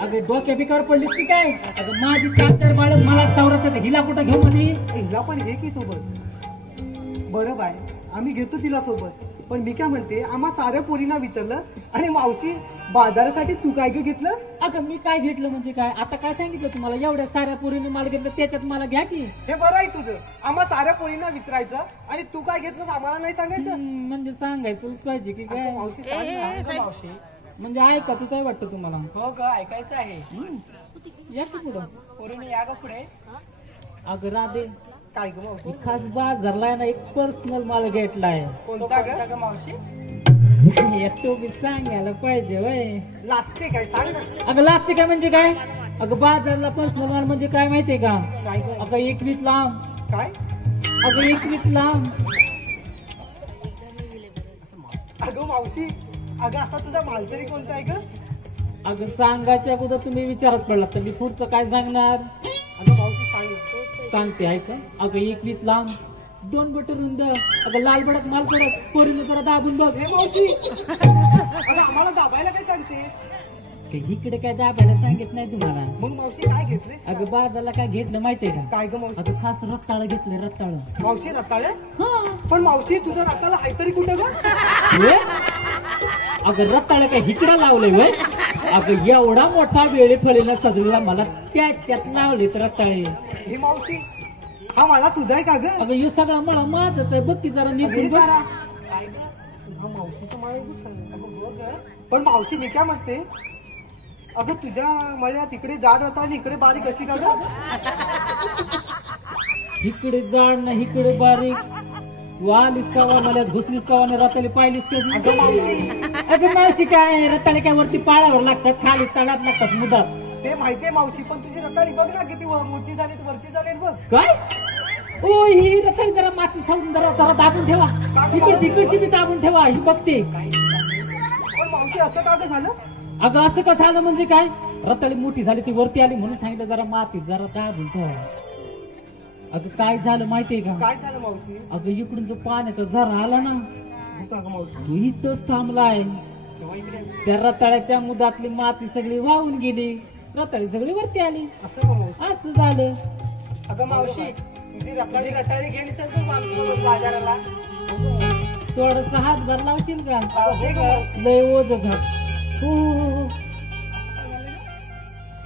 अगं डोक्या बिकावर पडलीस की काय? अगं माझी 4 बाळ मला सावरत हिला कुठं घेऊ म्हणे? हिला पण घे की सोबत. बरं बाय, आम्ही घेतो तिला सोबत. पण मी काय म्हणते, आम्हा साऱ्या पोरींना विचारलं आणि मावशी बाजारासाठी तू काय गं घेतलं? अगं मी काय घेतलं म्हणजे काय? आता काय सांगितलं तुम्हाला? एवढ्या साऱ्या पोरीने मला घेतलं त्याच्यात मला घ्या की. हे बरं आहे तुझं. आम्हा साऱ्या पोरींना विचारायचं आणि तू काय घेतलं आम्हाला नाही सांगायचं. म्हणजे सांगायचं पाहिजे की अगं काय? मावशी सांग ना. अगं मावशी. म्हणजे ऐकायचं काय वाटतं तुम्हाला? हो ग, ऐकायचं आहे. या की पुढं. पोरीने या ग पुढे. अगं राधे, काय ग मावशी? ही खास बाजारला ना एक पर्सनल माल घेतलाय. कोणता ग मावशी? तो बी सांगायला पाहिजे वय. लाजते काय सांग ना. अगं लागते काय म्हणजे काय? अगं बाजारला पर्सनल माल म्हणजे काय माहितीये का? काय ग? अगं 21 लांब. काय? अगं 21 लांब. अगं मावशी, अगं असा तुझा माल तरी कोणता आहे ग? अगं सांगायच्या अगोदर तुम्ही विचारत पडला तर मी पुढचं काय सांगणार? अगं मावशी सांग. सांगते ऐका. अगं 21 लांब, 2 बटर रुंद. अगं लाल भडक माल कडक, पोरीने जरा दाबून बघ. हे मावशी, अगं आम्हाला दाबायला काय सांगते? इकडे काय दाबायला सांगित नाही तुम्हाला. मग मावशी काय घेतले? अगं बाजारला काय घेतलं माहितीये का? काय ग मावशी? अगं खास रताळ घेतले, रताळ. मावशी रताळे? हा. पण मावशी तुझं रताळा हाय तरी कुठं ग? हे? अगं रताळ काय इकडं लावलंय वय? अगं एवढा मोठा वेळे फळीला सजलेला मला त्याच्यात लावलेत रताळे. हे मावशी, हा मला तुझा आहे का ग? अगं हे सगळं मला माझच आहे. बघ की जरा अगं, नीट हे बघ. करा. काय ग? हा मावशीचं मला एकच सांग. अगं हो ग. पण मावशी मी काय म्हणते, अगं तुझ्या मला तिकडे जाड रताळ आणि इकडे बारीक अशी का ग? इकडे जाड ना इकडे बारीक. तू आलीस कावा मला घुसलीस कावा ना रताळे पाहिलीस कधी? अगं मावशी, अगं मावशी काय रताळे काय वरती पाळावर लागतात, खाली तळात लागतात मुदात. ते माहितीये मावशी, पण तुझी रताळी बघ ना किती मोठी झाली वरती झाली बघ. काय? ओ ही रताळी जरा माती खाऊन जरा दाबून ठेवा. इकडची बी दाबून ठेवा. ही बघते. पण मावशी असं का ग झालं? अगं असं का झालं म्हणजे काय? रताळी मोठी झाली ती वरती आली म्हणून सांगितलं जरा मातीत जरा दाबून ठेवा. अगं काय झालं माहितीये का? काय झालं मावशी? अगं इकडून जो पाण्याचा झरा आला ना, हो का ग मावशी? तू इथंच थांबलाय. तेव्हा इकडे त्या रताळ्याच्या मुदातली माती सगळी वाहून गेली, रताळी सगळी वरती आली. असं का मावशी? असं झालं. अगं मावशी, तुझी रताळी घेऊन चल तू मागं बाजाराला. थोडस हातभार लावशील का? हे ग मावशी. लय ओझ घात. हो.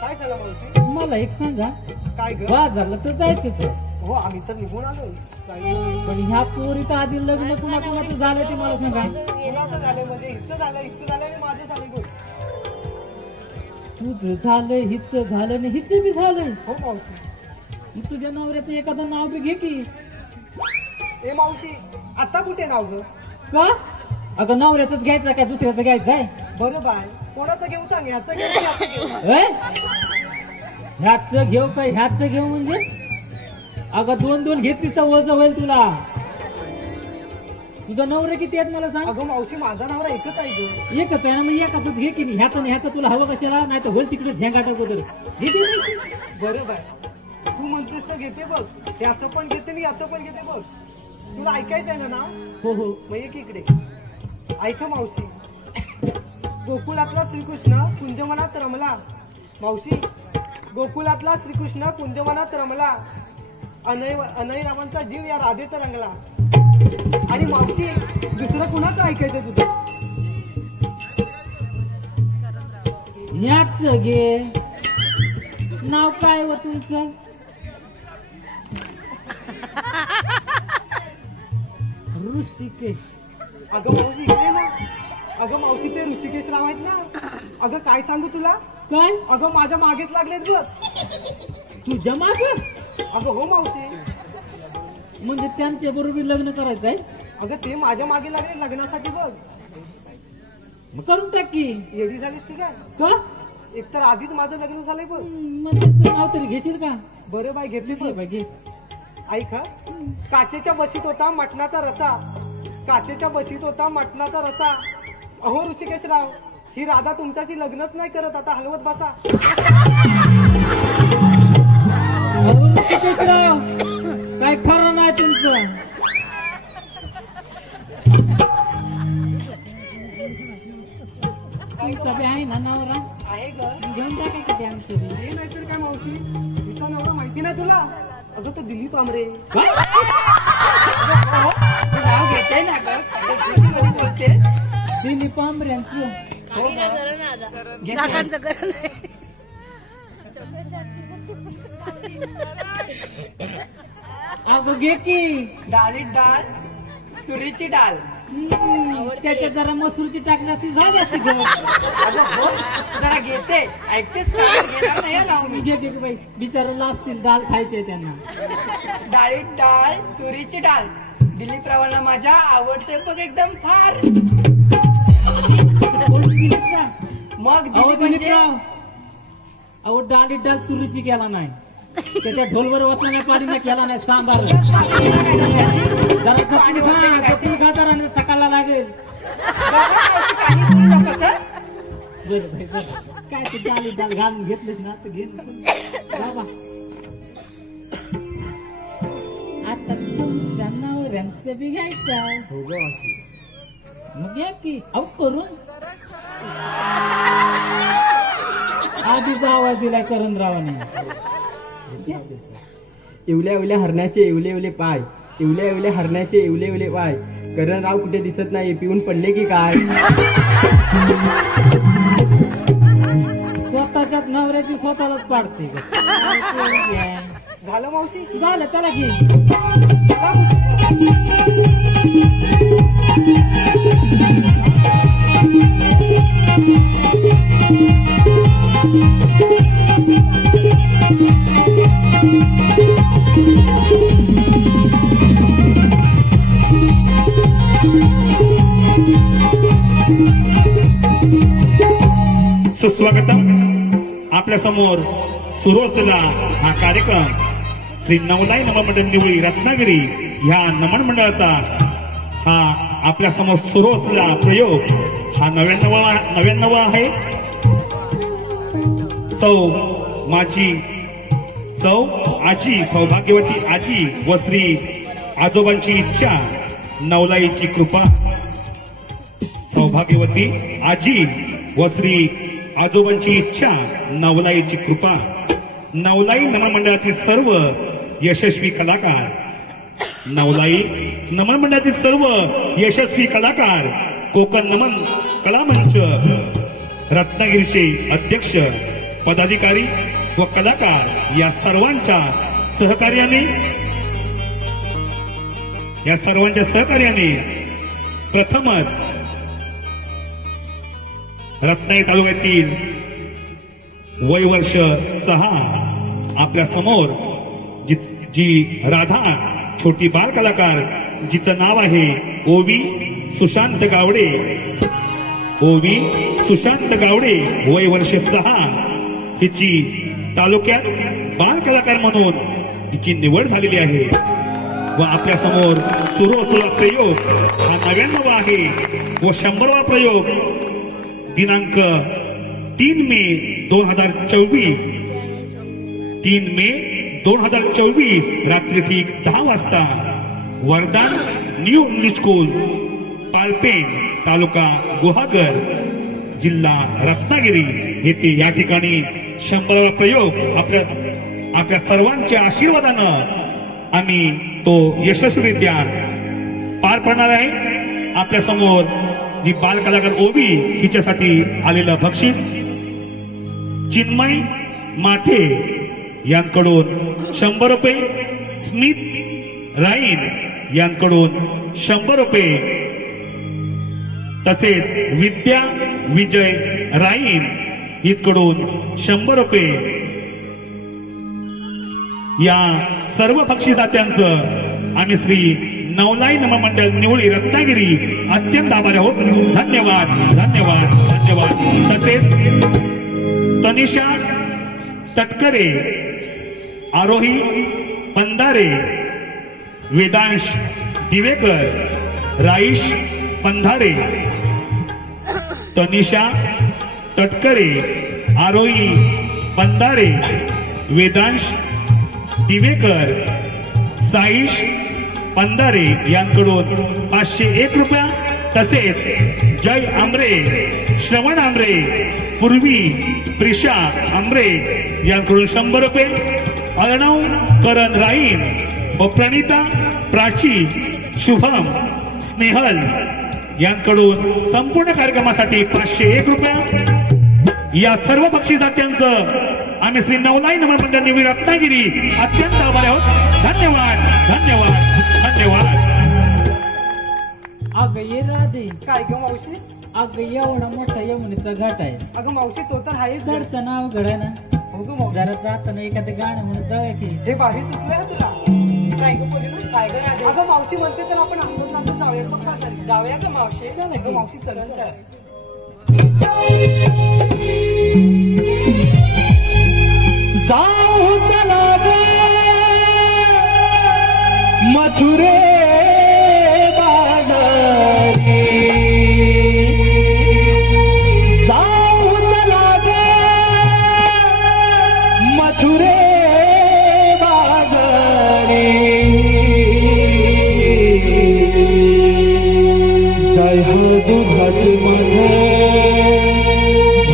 काय झालं मावशी? मला एक सांगा, काय ग? बाजारला तर जायचंच आहे. हो आम्ही तर निघून आलो. पण ह्या पोरीचं आधी लग्न कुणाकुणाचं झालं ते मला सांगा. कुणाचं झालं म्हणजे हिचं झालं आणि माझं झालं गो. तुझं झालंय, हिचं झालं आणि हिचं बी झालंय. हो मावशी. मग तुझ्या नवऱ्याचं एखादं नाव बी घे की. ए मावशी, आता कुठे नाव ग? का? अगं नवऱ्याचंच घ्यायचं काय दुसऱ्याचं घ्यायचंय? बरं बाय, कोणाचं घेऊ सांग. ह्याचं घेऊ की ह्याचं घेऊ? ह्याच घेऊ काय ह्याच घेऊ म्हणजे? अगं 2-2 घेतलीस तर वज होईल तुला. तुझं नवरे किती आहेत मला सांग? अगं मावशी, माझा नवरा एकच आहे ग. एकच आहे ना, मग एकाच घे की. ह्याचं तुला हवं कशाला? नाही तर होईल तिकडे झेंगाट अगोदर घेते. बरं बाय, तू म्हणतेस तर घेते बघ. याचं पण घेते आणि याचं पण घेते बघ. तुला ऐकायचं आहे ना नाव? हो हो. मग एक इकडे ऐका मावशी. गोकुळातला श्रीकृष्ण कुंजवनात रमला. मावशी, गोकुळातला श्रीकृष्ण कुंजवनात रमला. अनय रामांचा जीव या राधेत रंगला. आणि मावशी, दुसरं कुणाचं ऐकायचं तुझं? याच घे. नाव काय व तुमचं? ऋषिकेश. अगं मावशी इकडे ना. अगं मावशी, ते ऋषिकेश राव आहेत ना. अगं काय सांगू तुला? काय? अगं माझ्या मागेच लागलेत बघ. तुझ्या माग? अगं हो मावशी. म्हणजे त्यांच्या बरोबर लग्न करायचं आहे? अगं ते माझ्या मागे लागले लग्नासाठी बघ. मग करून टाक की. एवढी झालीस की काय? का एकतर आधीच माझं लग्न झालंय बघ. मग तुझं नाव तरी घेशील का? बरं बाई घेतली बघ. पाहिजे ऐक हा. काचेच्या बशीत होता मटणाचा रसा. काचेच्या बशीत होता मटणाचा रसा. अहो ऋषिकेशराव, ही राधा तुमच्याशी लग्नच नाही करत, आता हलवत बसा. ऋषिकेशराव, काय खरं नाही तुमचं. तुमचा बी आहे ना नवरा? आहे ग. घेऊन टाका किती आमचं बी. हे नाहीतर काय मावशी, तिचा नवरा माहिती नाही तुला? अगं तो दिलीप आमरे. काय? तू नाव घेते ना ग, बोलते. दिलीप आंबऱ्यांचं. नाकांचं करण आहे. अगं घे की. डाळीत डाळ, तुरीची डाळ. त्याच्यात जरा मसूरची टाकण्याची झाली असती गं. अगं हो, जरा घेते, ऐकतेस का? घेणार नाही हं नाव मी. घे घे बाई, बिचारायला असतील दाल खायचे त्यांना. डाळीत डाळ, तुरीची डाळ. दिलीपरावांना माझ्या आवडते बघ एकदम फार. कोण दिलीप का? मग अहो दिलीप म्हणजे दिलीपराव, अहो डाळीत डाळ तुरीची केला नाही, त्याच्या ढोलवर वाचण्याच्या पाडीने केला नाही सांबार. जरा जपून खा, जपून खा जरा, नाही सकाळला लागेल. काही बोलू नकोस हं? बरं भाई बरं. काय ते डाळीत डाळ घालून घेतलीस ना तर घे बाबा. आता तुमच्या नवऱ्यांचं बी घ्यायचं. मग घ्या की. अहो करून आधीचा आवाज दिलाय करणरावाने. इवल्या इवल्या हरण्याचे इवले इवले पाय. इवल्या इवल्या हरण्याचे इवले इवले पाय. करणराव कुठे दिसत नाही, पिऊन पडले की काय? स्वतःच्याच नवऱ्याची स्वतःलाच पाडते. झालं मावशी? झालं त्याला घे. सुस्वागतम. आपल्या समोर सुरू असलेला हा कार्यक्रम श्री नवलाई नमन मंडळ निवळी रत्नागिरी ह्या नमन मंडळाचा हा आपल्या समोर सुरू असलेला प्रयोग हा 99वा आहे. सौ आजी सौभाग्यवती आजी व श्री आजोबांची इच्छा नवलाईची कृपा. सौभाग्यवती आजी व श्री आजोबांची इच्छा नवलाईची कृपा. नवलाई नमन मंडळातील सर्व यशस्वी कलाकार, नवलाई नमन मंडळातील सर्व यशस्वी कलाकार, कोकण नमन कलामंच रत्नागिरीचे अध्यक्ष, पदाधिकारी व कलाकार या सर्वांच्या सहकार्याने प्रथमच रत्नागिरी तालुक्यातील वय वर्ष 6 आपल्या समोर जी राधा छोटी बाल कलाकार जिचं नाव आहे ओवी सुशांत गावडे. ओवी सुशांत गावडे वय वर्ष 6 हिची तालुक्यात बाल कलाकार म्हणून हिची निवड झालेली आहे. व आपल्या समोर सुरू असलेला प्रयोग हा 99वा आहे व 100वा प्रयोग दिनांक 3 मे 2024 रात्री ठीक 10 वाजता वरदान न्यू इंग्लिश स्कूल पालपेण तालुका गुहागर जिल्हा रत्नागिरी येथे या ठिकाणी 100वा प्रयोग आपल्या सर्वांच्या आशीर्वादानं आम्ही तो यशस्वीरित्या पार पाडणार आहे. आपल्या समोर जी बाल कलाकार ओवी हिच्यासाठी आलेलं बक्षीस चिन्मय माठे यांकडून 100 रुपये, स्मित राईन यांकडून 100 रुपये, तसेच विद्या विजय राईन हितकडून 100 रुपये. या सर्व बक्षीसदात्यांचं आम्ही श्री नवलाई नम मंडळ निवळी रत्नागिरी अत्यंत आभारी आहोत. धन्यवाद धन्यवाद धन्यवाद. तसेच तनिषा तटकरे, आरोही पंधारे, वेदांश दिवेकर, राईश पंधारे, तनिषा तटकरे, आरोही पंधारे, वेदांश दिवेकर, साईश पंधारे यांकडून 501 रुपया. तसेच जय आंबरे, श्रवण आंबरे, पूर्वी प्रिशा आंबरे यांकडून 100 रुपये. अर्णव करण राईन व प्रणिता प्राची, शुभम, स्नेहल यांकडून संपूर्ण कार्यक्रमासाठी 501 रुपया. या सर्व बक्षिसात्यांचं आम्ही श्री नवलाई नमन मंडळ निवडी रत्नागिरी अत्यंत आभारी आहोत. धन्यवाद धन्यवाद धन्यवाद. अगं ये राधे, काय ग मावशी? अगं एवढा मोठा यमुनेचा घाट आहे, अगं मावशी तो तर आहेच. चढतं नाव घड आहे ना. हो ग मावशी, जरा जाताना एखादं गाणं म्हणत जाऊया की. हे भारी सुचलंय ना तुला. काय ग पोरीनो? काय ग राधे? अगं मावशी म्हणते तर आपण आंदोलनात जाऊया. बघ म्हातारी. जाऊया का मावशी? अगं मावशी चल चल. जाऊ चला ग मथुरे बाजारी, जाऊ चला ग मथुरे बाजारी, दह्या दुधाचे मध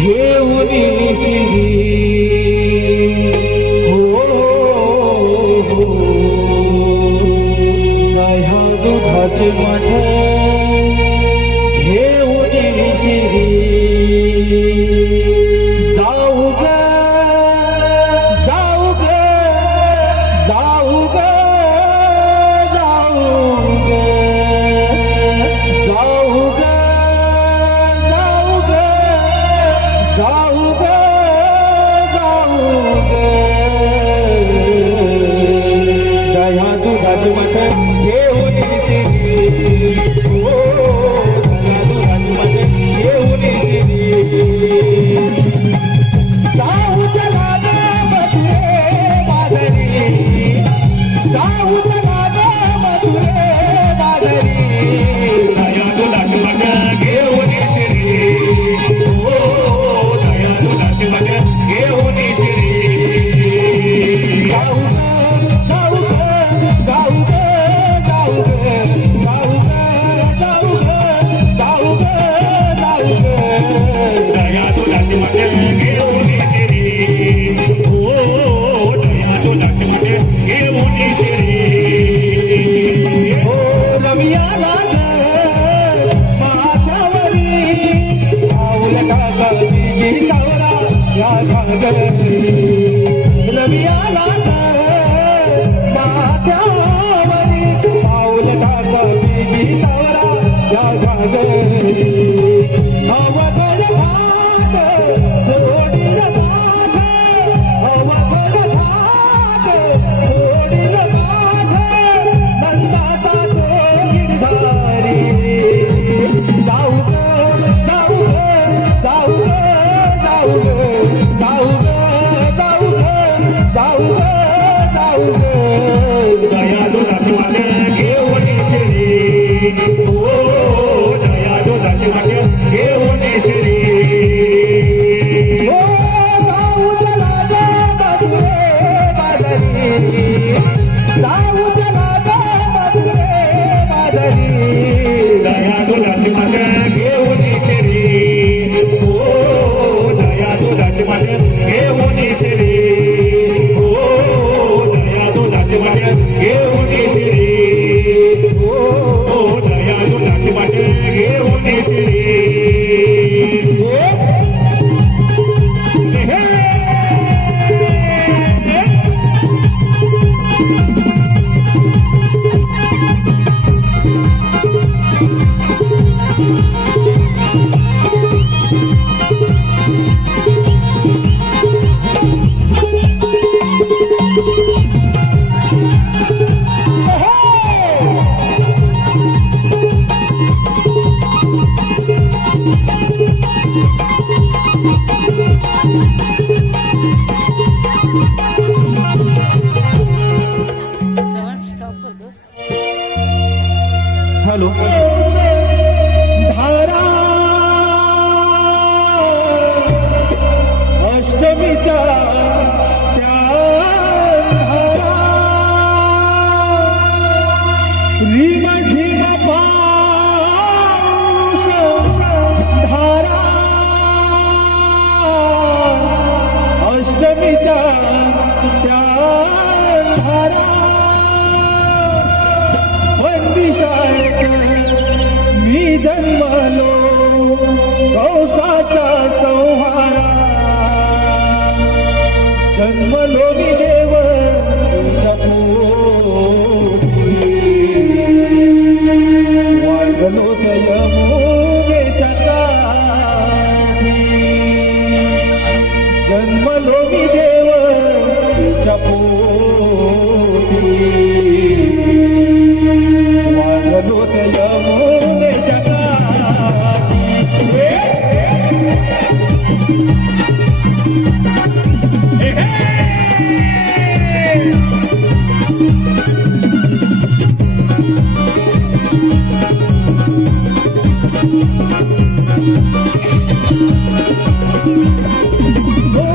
घेऊन शिरी, दुधाचे मठ घेऊन शिरी, जाऊ ग जाऊ ग जाऊ ग जाऊ ग जाऊ ग जाऊ ग जाऊ ग जाऊ ग, दह्या दुधाचे मठ घेऊन शिरी, ओ दह्या दुधाचे मठ घेऊन शिरी, जाऊ चला ग मथुरे बाजारी, जाऊ चला ग मथुरे बाजारी, दह्या दुधाचे मठ घेऊन शिरी, ओ दह्या दुधाचे मठ घेऊन शिरी, जाऊ ग जाऊ ग जाऊ ग जाऊ ग बोलतोस? हॅलो धारा अष्टमीचा त्या धारा रिम झिम पाऊस धारा अष्टमीचा त्या धारा वंदिशाळेत मी जन्मलो कौसाचा संहारा जन्मलो मी देव तुझ्या पोटी वाढलो त्या यमुनेच्या काठी जन्मलो मी देव तुझ्या पोटी वाढलो त्या यमुनेच्या काठी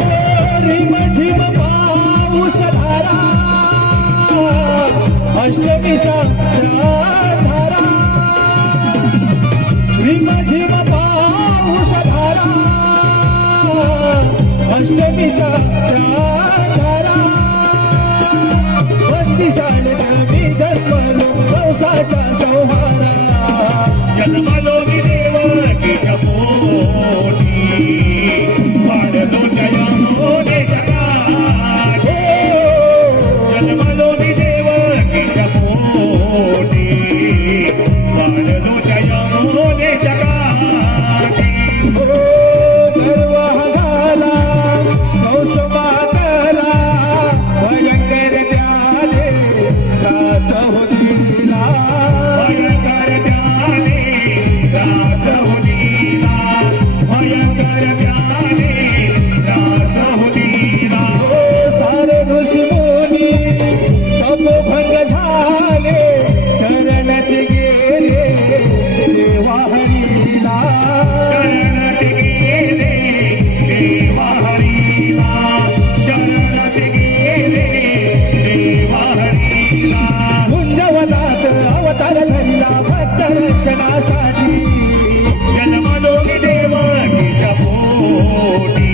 झिम पाऊस धारा अष्टमीचा धारा झिम झिम पाऊस धारा अष्टमीचा धारा बंदिशान मी जन्मलो कौसाचा संहारा जन्मलो मी देवकीच्या पोटी वाढलो त्या यमुनेच्या काठी जन्मलो मी देवकीच्या पोटी वाढलो त्या यमुनेच्या काठी गर्व झाला कौस मातला भयंकर त्याने दास होतीला भयंकर त्याने दास होतीला भयंकर त्याने दास होतीला सारे ऋषीमुनी तपोभंग झाले शरणत गेले देवा हरीला शरणत गेले देवा हरीला शरणत गेले देवा हरीला कुंजवनात अवतार धरला भक्त रक्षणासाठी जन्मलो मी देवकीच्या पोटी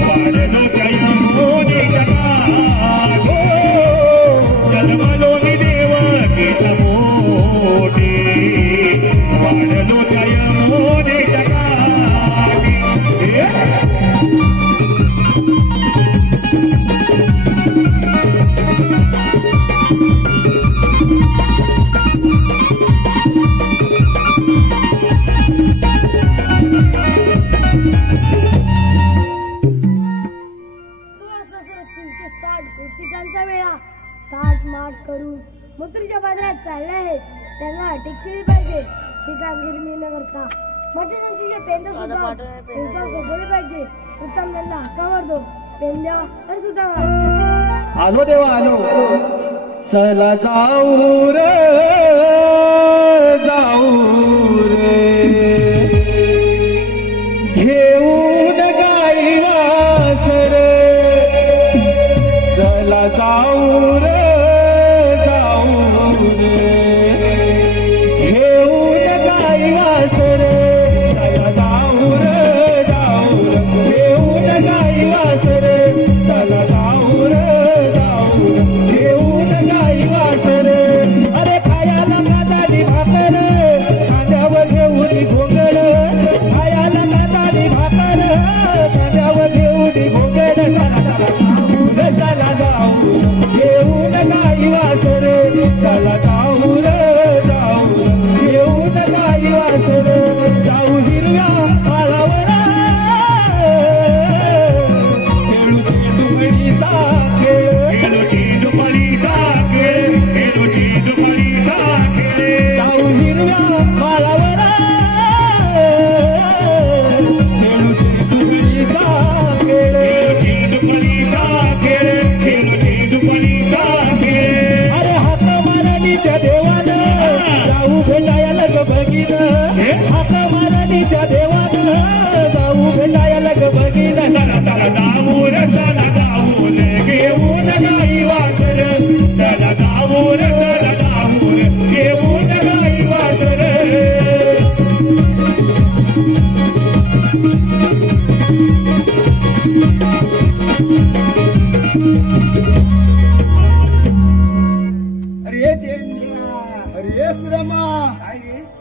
वाढलो त्या यमुनेच्या काठी जन्मलो मी देवकीच्या पोटी वाढलो त्या यमुनेच्या काठी तुमचे 60 पिकांचा वेळा ताट माट करून मथुरेच्या बाजारात चालले आहेत त्यांना अटक केली पाहिजे ही कामगिरी मी न करता मच्छीचे पेंड सुद्धा त्यांचा गोगोली पाहिजे उत्तम त्यांना हक्का मारतो पेंड्या तर सुद्धा आलो देवा आलो चला जाऊ रे घेऊन गाई वासर चला जाऊ रे घेऊन गाई वासर चला जाऊ रे घेऊन गाई वासर चला जाऊ रे घेऊन गाई वासर अरे खायाला कांदानी भाकर खांद्यावर घेऊन घोंगड खायाला कांदानी भाकर खांद्यावर घेऊन घोंगड चला जाऊ घेऊन गाई वासर चला जाऊ रे घेऊन गाई वासर जाऊ हिरव्या माळावर खेळू चेंडूगडीचा खेळ जाऊ हिरव्या माळावर खेळू चेंडूगडीचा खेळ अरे हात अरे सुदामा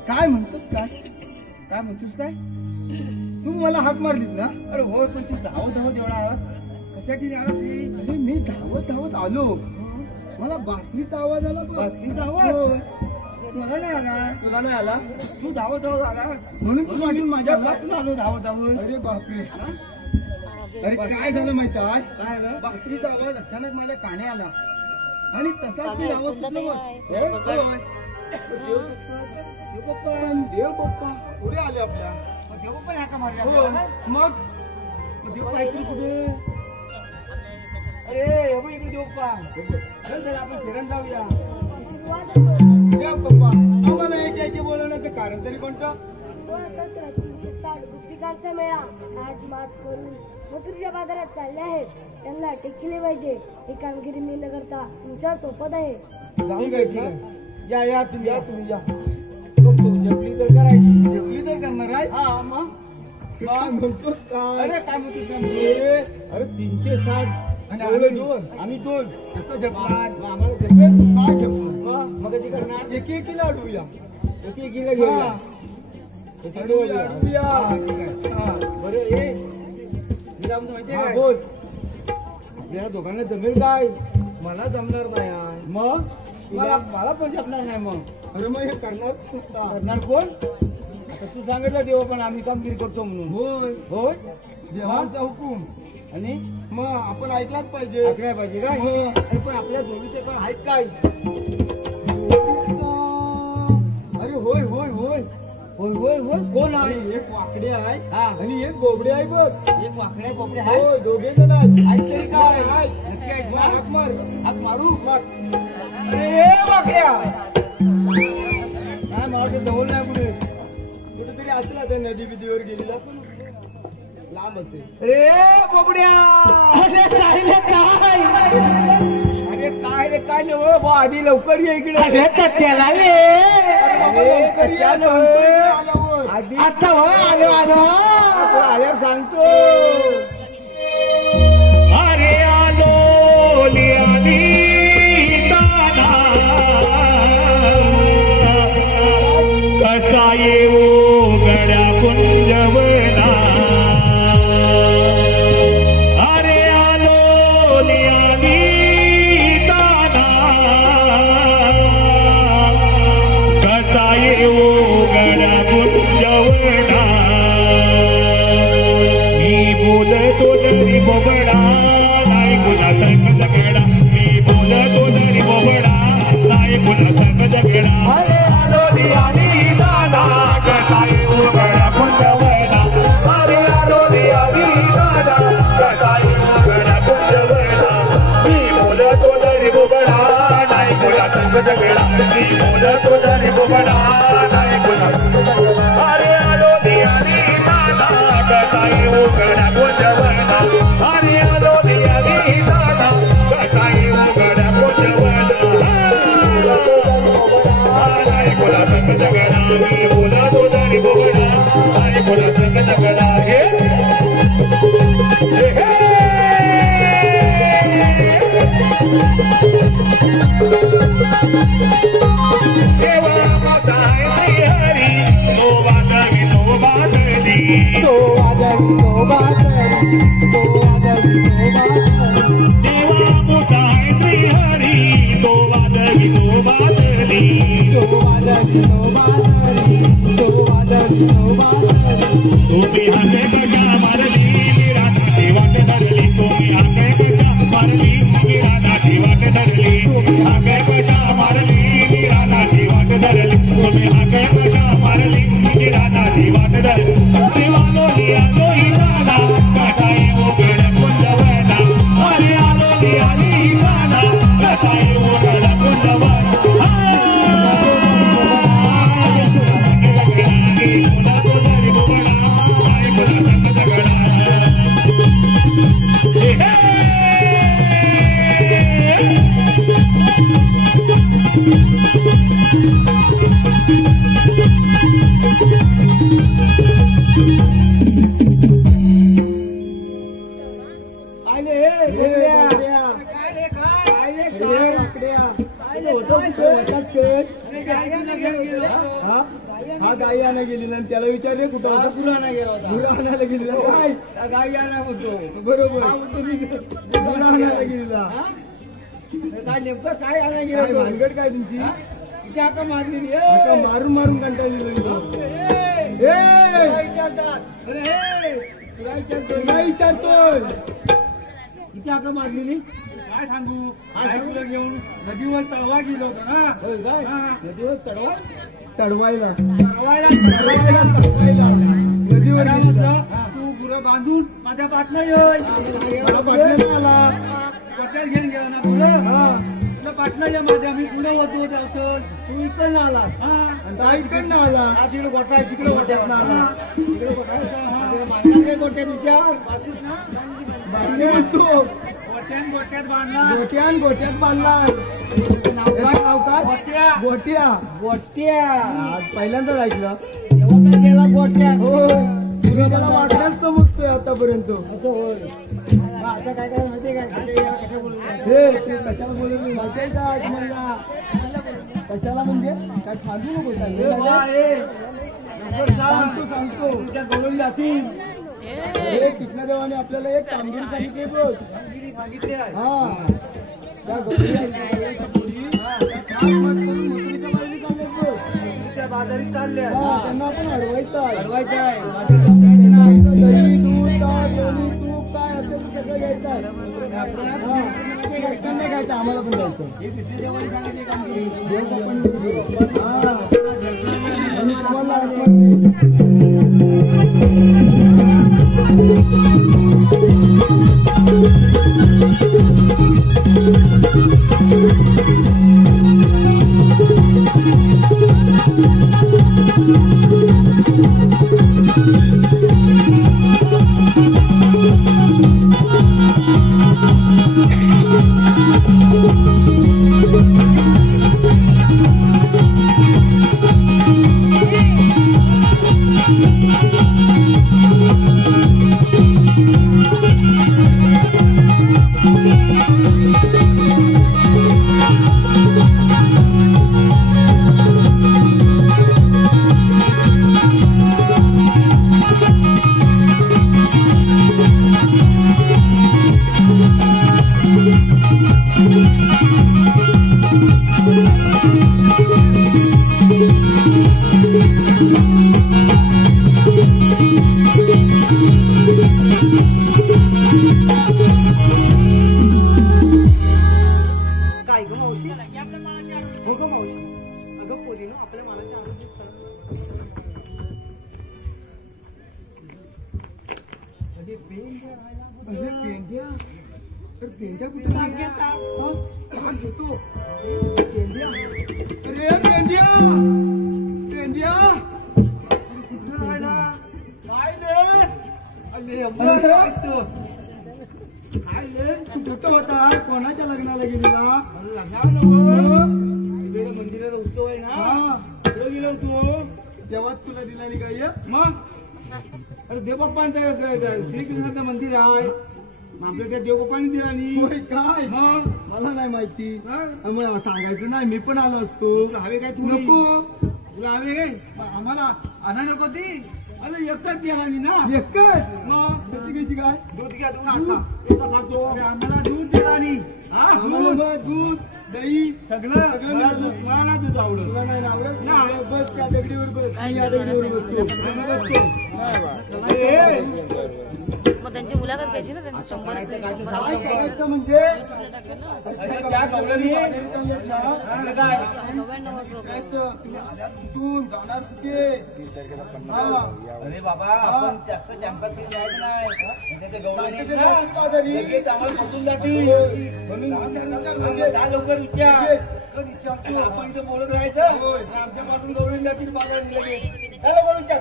काय म्हणतोस काय म्हणतोस काय तू मला हाक मारलीस ना अरे होय पण तू धावत एवढा आवाज कशासाठी अरे मी धावत आलो मला बासरीचा आवाज आला बासरीचा आवाज मला नाही आला तुला नाही आला तू धावत आला म्हणून तू मागील माझ्या आलो धावत अरे बापरे अरे काय झालं माहिती आज काय बासरीचा आवाज अचानक माझ्या काने आला आणि तसाच मी धावत सुटलो देव बाप्पा पुढे आले आपल्या देव बाप्पा हाका मारल्या मग देव काहीतरी कुठे अरे हे बघ इकडे देव बाप्पा चल आपण फिरण जाऊया देव बाप्पा आम्हाला एक बोलवण्याचं कारण तरी कोणतं 360 गुप्तिकांचा मेळा ताट माट करून मथुरेच्या बाजारात चालले आहेत त्यांना टेकले पाहिजे ही कामगिरी मी न करता तुमच्या सोबत आहे जाऊन घ्यायची या तुम्ही या जपली तर करायची जपली तर करणार आहे हा मग काय म्हणतोस काय अरे काय म्हणतोस अरे 360 आणि आम्ही दोन कसं जपणार आम्हाला काय जपणार मग कशी करणार एकीला अडवूया एकीला घेऊया बरं ये माहिती बोल आपल्याला दोघांना जमेल काय मला जमणार नाही मग मला पण जमणार नाही मग अरे मग हे करणार कोण आता तू सांगितलं देव पण आम्ही कामगिरी करतो म्हणून होय देवाचा हुकूम आणि मग आपण ऐकलाच पाहिजे ऐकलाय पाहिजे काय पण आपल्या दोघीचे पण आहेत काय अरे होय होय होय होय होय होय कोण आहे एक वाकडे आहे आणि एक बोबडे आहे बघ एक वाकड्या बोबडे आहे होय दोघे जण आहेत काय हाक मारू अरे वाकड्या काय मारतो जवळ नाही कुठेतरी असेल आता नदी बिदीवर गेलेला पण लांब असेल रे बोबड्या अरे काय हो आधी लवकर ये इकडे त्याला आता आल्यावर सांगतो अरे आलो कसा येऊ गड्या कुंजवना अरे आलो कसा येऊ गड्या कुंजवना मी बोलतो तरी बोबडा नाही कुणा संग जगडा मी बोलतो तरी बोबडा नाही कुणा संग जगडा अरे आलो दादा कसा येऊ गड्या कुंजवना अरे आलो दादा कसा येऊ गड्या कुंजवना मी बोलतो तरी बोबडा नाही कुणा संग जगडा मी बोलतो तरी बोबडा नाही कुणा अरे आलो दादा कसा येऊ गड्या कुंजवना अरे आलो दादा कसा येऊ गड्या कुंजवना नाही कोणा संग जगडा मी बोलतो तरी बोबडा नाही कोणा संग जगडा हे देवा माझा आहे हरी तो बादली देवा मोठा आहे हरी तो बादली तुम्ही हाके कशा मारली रानाची वाट धरली तुम्ही हाके कशा मारली रानाची वाट धरली हाके कशा मारली रानाची वाट धरली तुम्ही हाके कशा मारली रानाची वाट धरली देवानो आलो दादा कसा येऊ गड्या कुंजवना अरे आलो दादा कसा येऊ गड्या कुंजवना आज हा गाई आणायला गेलेला आणि त्याला विचारले कुठं होता गुरु आणायला गेला होता. गुरु आणायला गेलेला काय गाई आणा म्हणतो. बरोबर हा म्हणतो मी गुरु आणायला गेलेला काय नेमकं काय आणायला गेला काय तो? भानगड काय तुमची किती हाका मारली आता मारून मारून कंटाळलेलं काय विचारतोय किती हाका मारलेली काय सांगू आज तुला घेऊन नदीवर तळवा गेलो होतो ना होय काय नदीवर चढवा चढवायला नदीवर तू गुरं बांधून माझ्या पाटणं ये मला पाटणं आला पट्यात घेऊन गेला ना पुढं तुला पाटणं ये माझ्या मी पुढे होतो जाऊन तू इकडं आला आणि इकडनं आला तिकडे गोठा आहे तिकडे गोठ्यात आला तिकडे गोठा हा. मागणार काय गोठ्यात विचार बांधले म्हणतो गोठ्यात बांधला गोट्यात बांधला नाव काय गोट्या गोट्या आज पहिल्यांदाच ऐकलं तेव्हा काय गेला गोट्या हो त्याला वाटण्याच समजतोय आतापर्यंत असं होय मग आता काय काय माहितीये काय कशा बोलतो हे ते कशाला बोलत नाही माहिती आहे का तुम्हाला कशाला म्हणजे काय सांगू नको सांगतो तुमच्या गवळी जातील हे कृष्णदेवाने आपल्याला एक कामगिरी सांगितली बघ सांगितले आहे हा त्या गौरी आहेत, मथुरेच्या बाजूने चाललेत बघ. त्या बाजारी चालल्या त्यांना आपण अडवायचं आहे. अडवायचं आहे दही, दूध, ताक, लोणी, तूप काय असेल ते सगळं घ्यायचं आहे. त्यांना घ्यायचं आम्हाला पण घ्यायचं देव आपण दिली. हा. आणि तुम्हाला आपण काय ग मावशी हो ग मावशी अगं पोरीनो आपल्या मालाच्या पेंड्या तर पेंड्या कुठे घेतो पेंड्या अरे पेंड्या पेंड्या कुठे राहिला काय रे अरे अब्बा काय रे तू कुठं होता कोणाच्या लग्नाला गेलेला तिकडे मंदिराचा उत्सव आहे ना हा तिकडे गेलो तू तेव्हाच तुला दिला नाही काय मग अरे देवबाप्पांचं श्रीकृष्णाचं मंदिर आहे आमच्या त्या देवबाप्पांनी दिला नाही होय काय मग मला नाही माहिती हा? मग सांगायचं नाही मी पण आलो असतो तुला हवे काय तू नको तुला हवे काय आम्हाला आणा नको ती अरे एकच दिला नाही ना एकच मग कशी कशी काय दूध घ्या काका. दूध खातो आम्हाला दूध दिला नाही हा आम्हाला मग दूध दही सगळं सगळं मला मिळालं. दूध- मला ना दूध आवडत तुला नाही आवडत नाही. बस त्या दगडीवर बस मी या दगडीवर बसतो अरे मग त्यांची मुलाखत घ्यायची ना त्यांची 100 काय करायचं म्हणजे अरे त्या गवळणी असं काय 99 वर प्रोग्राम कुठून जाणार कुठे हा. अरे बाबा आपण जास्त कॅम्पस जायचं नाही म्हणजे ते गवळणी आहेत जायचं ना, जातील बाजारी. लगेच आम्हाला फसवून जातील म्हणून जा लवकर विचार आपण इथं बोलत राहायचं आणि आमच्या पासून गवळणी जातील बाजारात लगेच जा लवकर विचार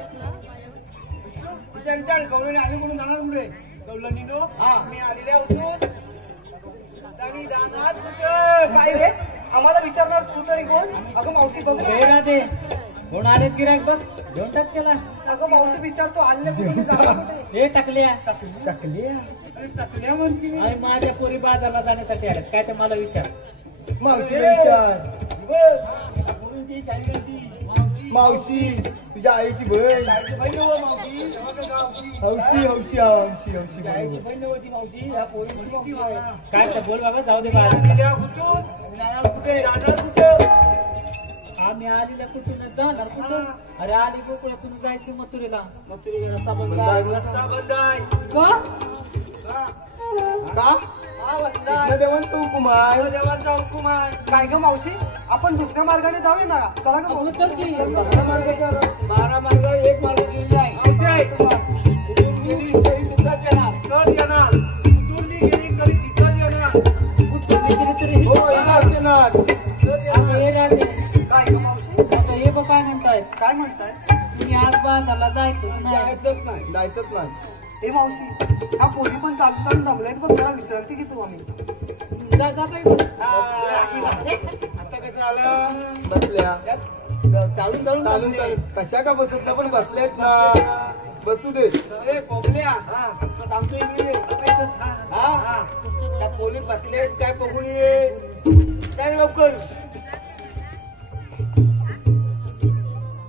विचार गवळणी आली म्हणून जाणार कुठे गवळणी नो हा मी आलेल्या होतो आणि जाणार कुठं? काय रे आम्हाला विचारणार तू तरी कोण अगं मावशी बघ ना. ते कोण आलेत गिरायक बघ घेऊन टाक त्याला अगं मावशी विचारतो आले कुठे जाणार कुठे? हे टाकल्या टाकले अरे टाकल्या म्हणते आणि माझ्या पोरी बाजारला जाण्यासाठी आल्यात काय ते मला विचार मावशीला विचार मावशी तुझ्या आईची बहीण हौशी हौशी हौशी हौशी काय तर बोल बाबा जाऊ दे बाळा आम्ही आलेल्या कुठून जाणार कुठून अरे आली गोकुळातून जायची मथुरेला रस्ता बंद आहे. का देवान तो कुमार काय ग मावशी आपण दुसऱ्या मार्गाने जाऊया ना चला ग मावशी. चल की 12 मार्ग एक मार्ग गेलेली आहे काय म्हणताय काय म्हणताय तुम्ही आज बाजारला जायचं नाही जायचंच नाही ए मावशी हा पोरी पण चालून जमलाय पण जरा विश्रांती घेतो आम्ही. जा जा बाई बरं. आता कसं आलं बसल्या चालून चालून चालून चालून कशा का बसत ना पण बसल्यात ना बसू दे त्या पोलीस बसले काय बघून ये काय लवकर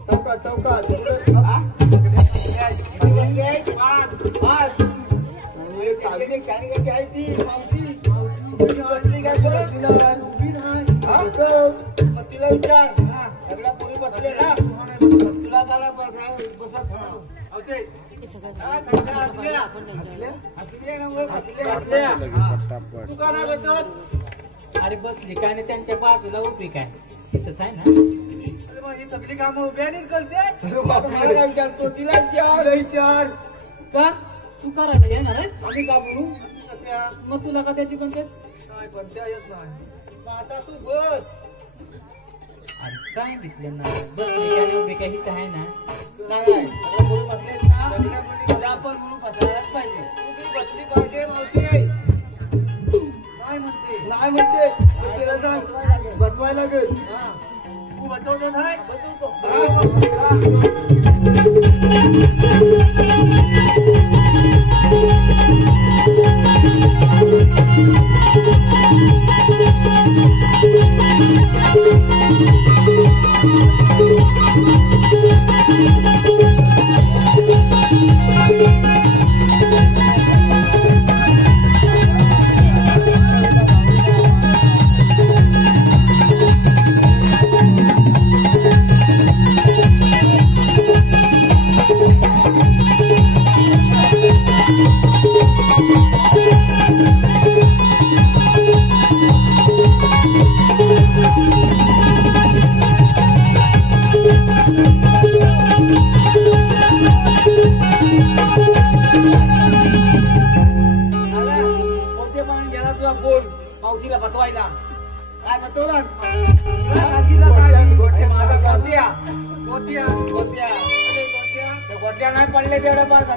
चौकात चौकात तिला विचार सगळ्या पोरी बसले ना तुला जरा बसत हे सगळं तू का नाही बसत अरे बसली काय नाही त्यांच्या बाजूला उभी काय तिथंच आहे ना ही सगळी कामं उभ्याने करते मला विचारतो तिला विचार का तू करायला येणार आहे आम्ही का बोलू मग तुला का त्याची पण येत नाही आता तू बस अरे काय भेटलं ना बसली आणि उभी काही तर आहे ना नाही म्हणून बसलेत ना आपण म्हणून बसायलाच पाहिजे बसली पाहिजे मावशी नाही म्हणते तिला सांग बसवायला लागेल तू बसवतो नाही मावशीला बसवायला काय बसवलं गोट्या नाही पडले तेवढ्या पास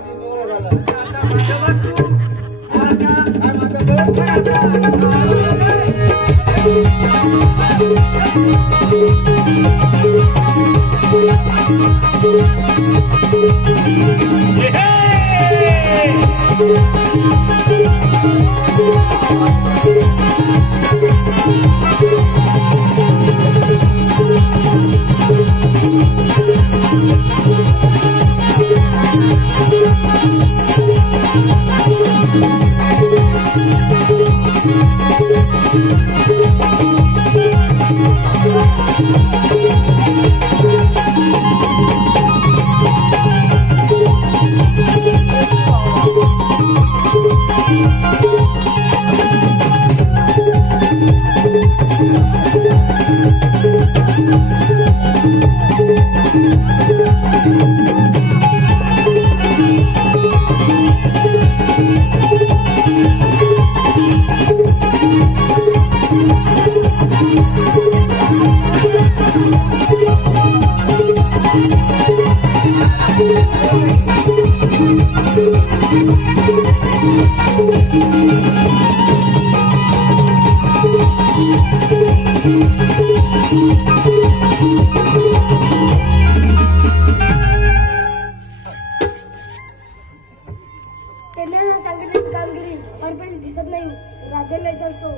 त्यांना सांगितलं कामगिरी पर्पल दिसत नाही. राधेला विचारतो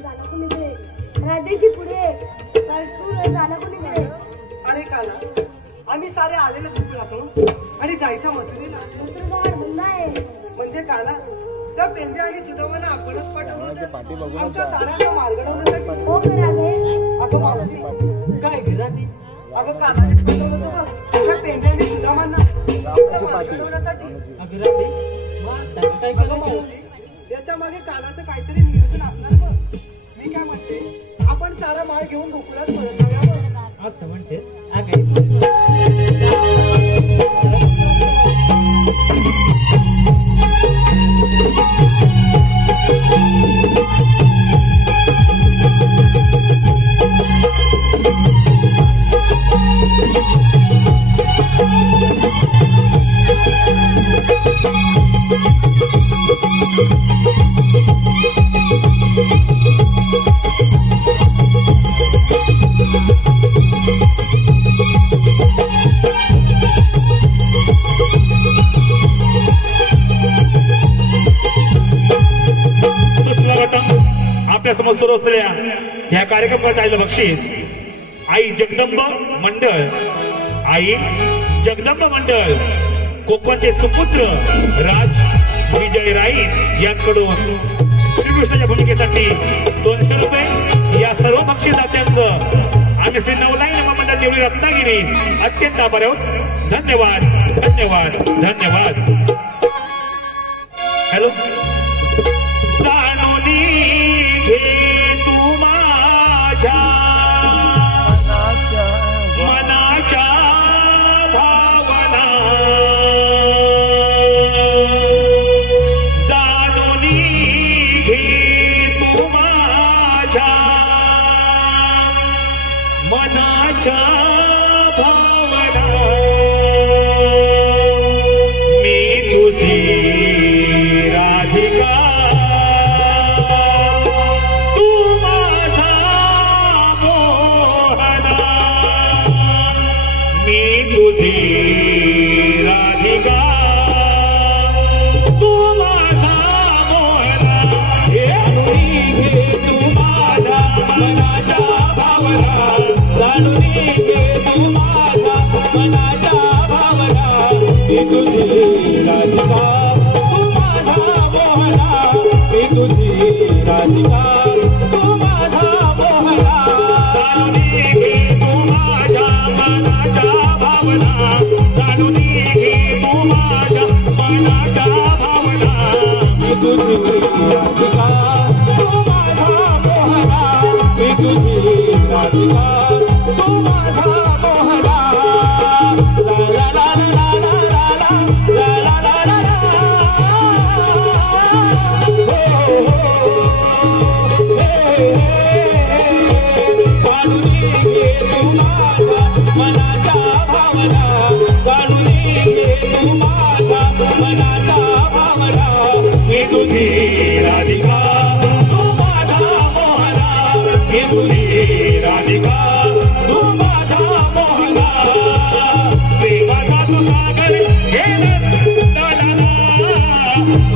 जाणं कोणीकडे. राधेशी पुढे जाणं कोणीकडे. अरे काना आम्ही सारे आलेले दुःख लागलो आणि जायच्या मथुरेला. मथुरेचा बंद आहे. म्हणजे काना त्या पेंदे आणि सुदामांना आपणच पाठवलं होतं आमच्या साऱ्यांना मार्गडवण्यासाठी. हो का राधे? अगं मावशी काय घराती अगं कानाने पाठवलं होतं बघ त्या पेंदे आणि सुदामांना आपल्या मार्गडवण्यासाठी. काय अगं केलं मावशी त्याच्या मागे कानाचं काहीतरी नियोजन असणार बघ. मी काय म्हणते आपण सारा माळ घेऊन गोकुळात परत जाऊया बघ. आता म्हणते आगे आपल्या समोर सुरू असलेल्या ह्या कार्यक्रमात आलेलं बक्षीस आई जगदंब मंडळ. आई जगदंब मंडळ कोकणचे सुपुत्र राज विजय राईत यांकडून श्रीकृष्णाच्या भूमिकेसाठी 200 रुपये. या सर्व बक्षीसदात्यांचं आम्ही श्री नवलाई मंडळ देवळी रत्नागिरी अत्यंत आभार आहोत. धन्यवाद धन्यवाद धन्यवाद. हॅलो तू माझ्या मनाच्या भावना जाणून घे तू माझ्या मनाच्या भावना. मी तुझी राधिका राधिका तू माझा मोहना. घे तू माझ्या मनाच्या भावना जाणून घे तू माझ्या मनाच्या भावना. मी तुझी राधिका तू माझा मोहना. मी तुझी राधिका तू माझा मोहना. जाणून घे तू माझ्या मनाच्या भावना जाणून घे तू माझ्या मनाच्या भावना. मी तुझी राधिका तू माझा मोहना. मी तुझी राधिका तू माझा मोहना. ला ला ला ला ला ला ला ला ला ला जाणून घे तू माझ्या मनाच्या भावना जाणून घे तू माझ्या मनाच्या भावना. मी तुझी राधिका तू माझा मोहना. मी तुझी राधिका तू माझा मोहना. प्रेमाचा तू सागर हे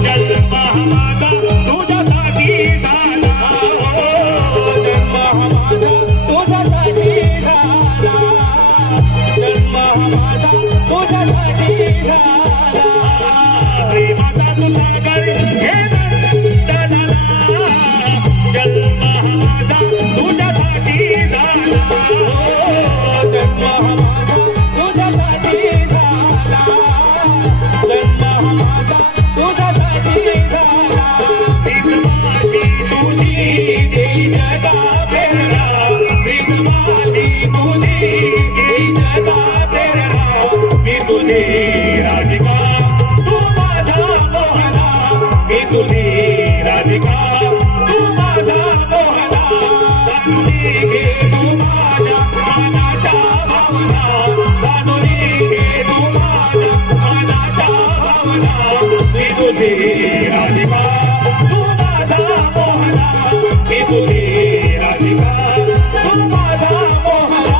जन्म माझा तुझ्यासाठी झाला. जन्म माझा तुझ्यासाठी झाला. जन्म माझा तुझ्यासाठी झाला. प्रेमाचा तू सागर हे जन्म माझा तुझ्यासाठी झाला. जन्म माझा तुझ्यासाठी झाला. जन्म माझा तुझ्यासाठी झाला. माझी तुझी देई जगा प्रेरणा. माझी तुझी देई जगा प्रेरणा. मी तुझी राधिका तू माझा मोहना. मी तुझी राधिका तू माझा मोहना. जाणून घे तू माझ्या मनाच्या भावना. जाणून घे तू माझ्या मनाच्या भावना. मी तुझी राधिका तू माझा मोहना. मी तुझी राधिका तू माझा मोहना.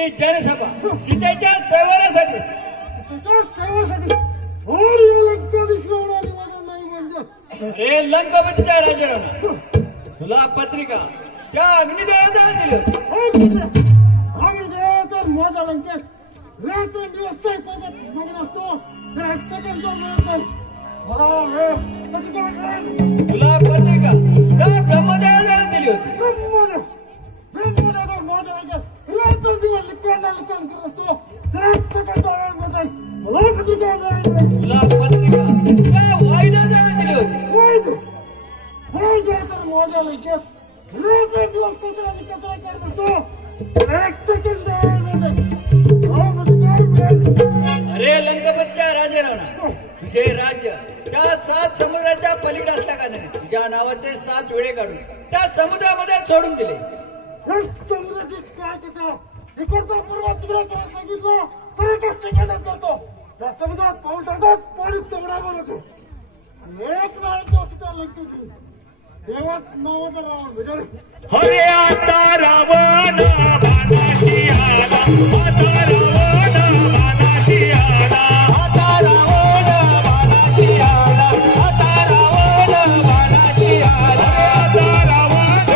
ही जनसभा सीतेच्या सेवनासाठी अरे लंकापतीच्या राजाराणा तुला पत्रिका त्या अग्निदेवताला दिली होती. तुला पत्रिका त्या ब्रह्मदेवाला दिली होती. तुला पत्रिका त्या वायुदेवाला दिली होती. अरे लंकापतीच्या राजेराणा तुझे राज्य त्या 7 समुद्राच्या पलीकडे असल्या कारणाने तुझ्या नावाचे 7 वेळे काढून त्या समुद्रामध्ये सोडून दिले. समुद्रात पाऊल टाकतात पाणी तगडावर होतो. एक देवात नावाचा रावण भेटले. हरे आता रावण बाणाशी आला, आता रावण बाणाशी आला, आता रावण बाणाशी आला, आता रावण बाणाशी आला, आता रावण बाणाशी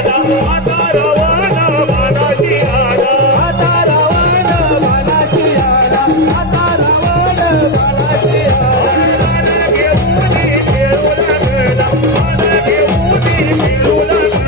आला, आता रावण बाणाशी आला, आता रावण बाणाशी आला, आता रावण बाणाशी आला. घेऊन खेळू लागला, देवा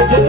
Oh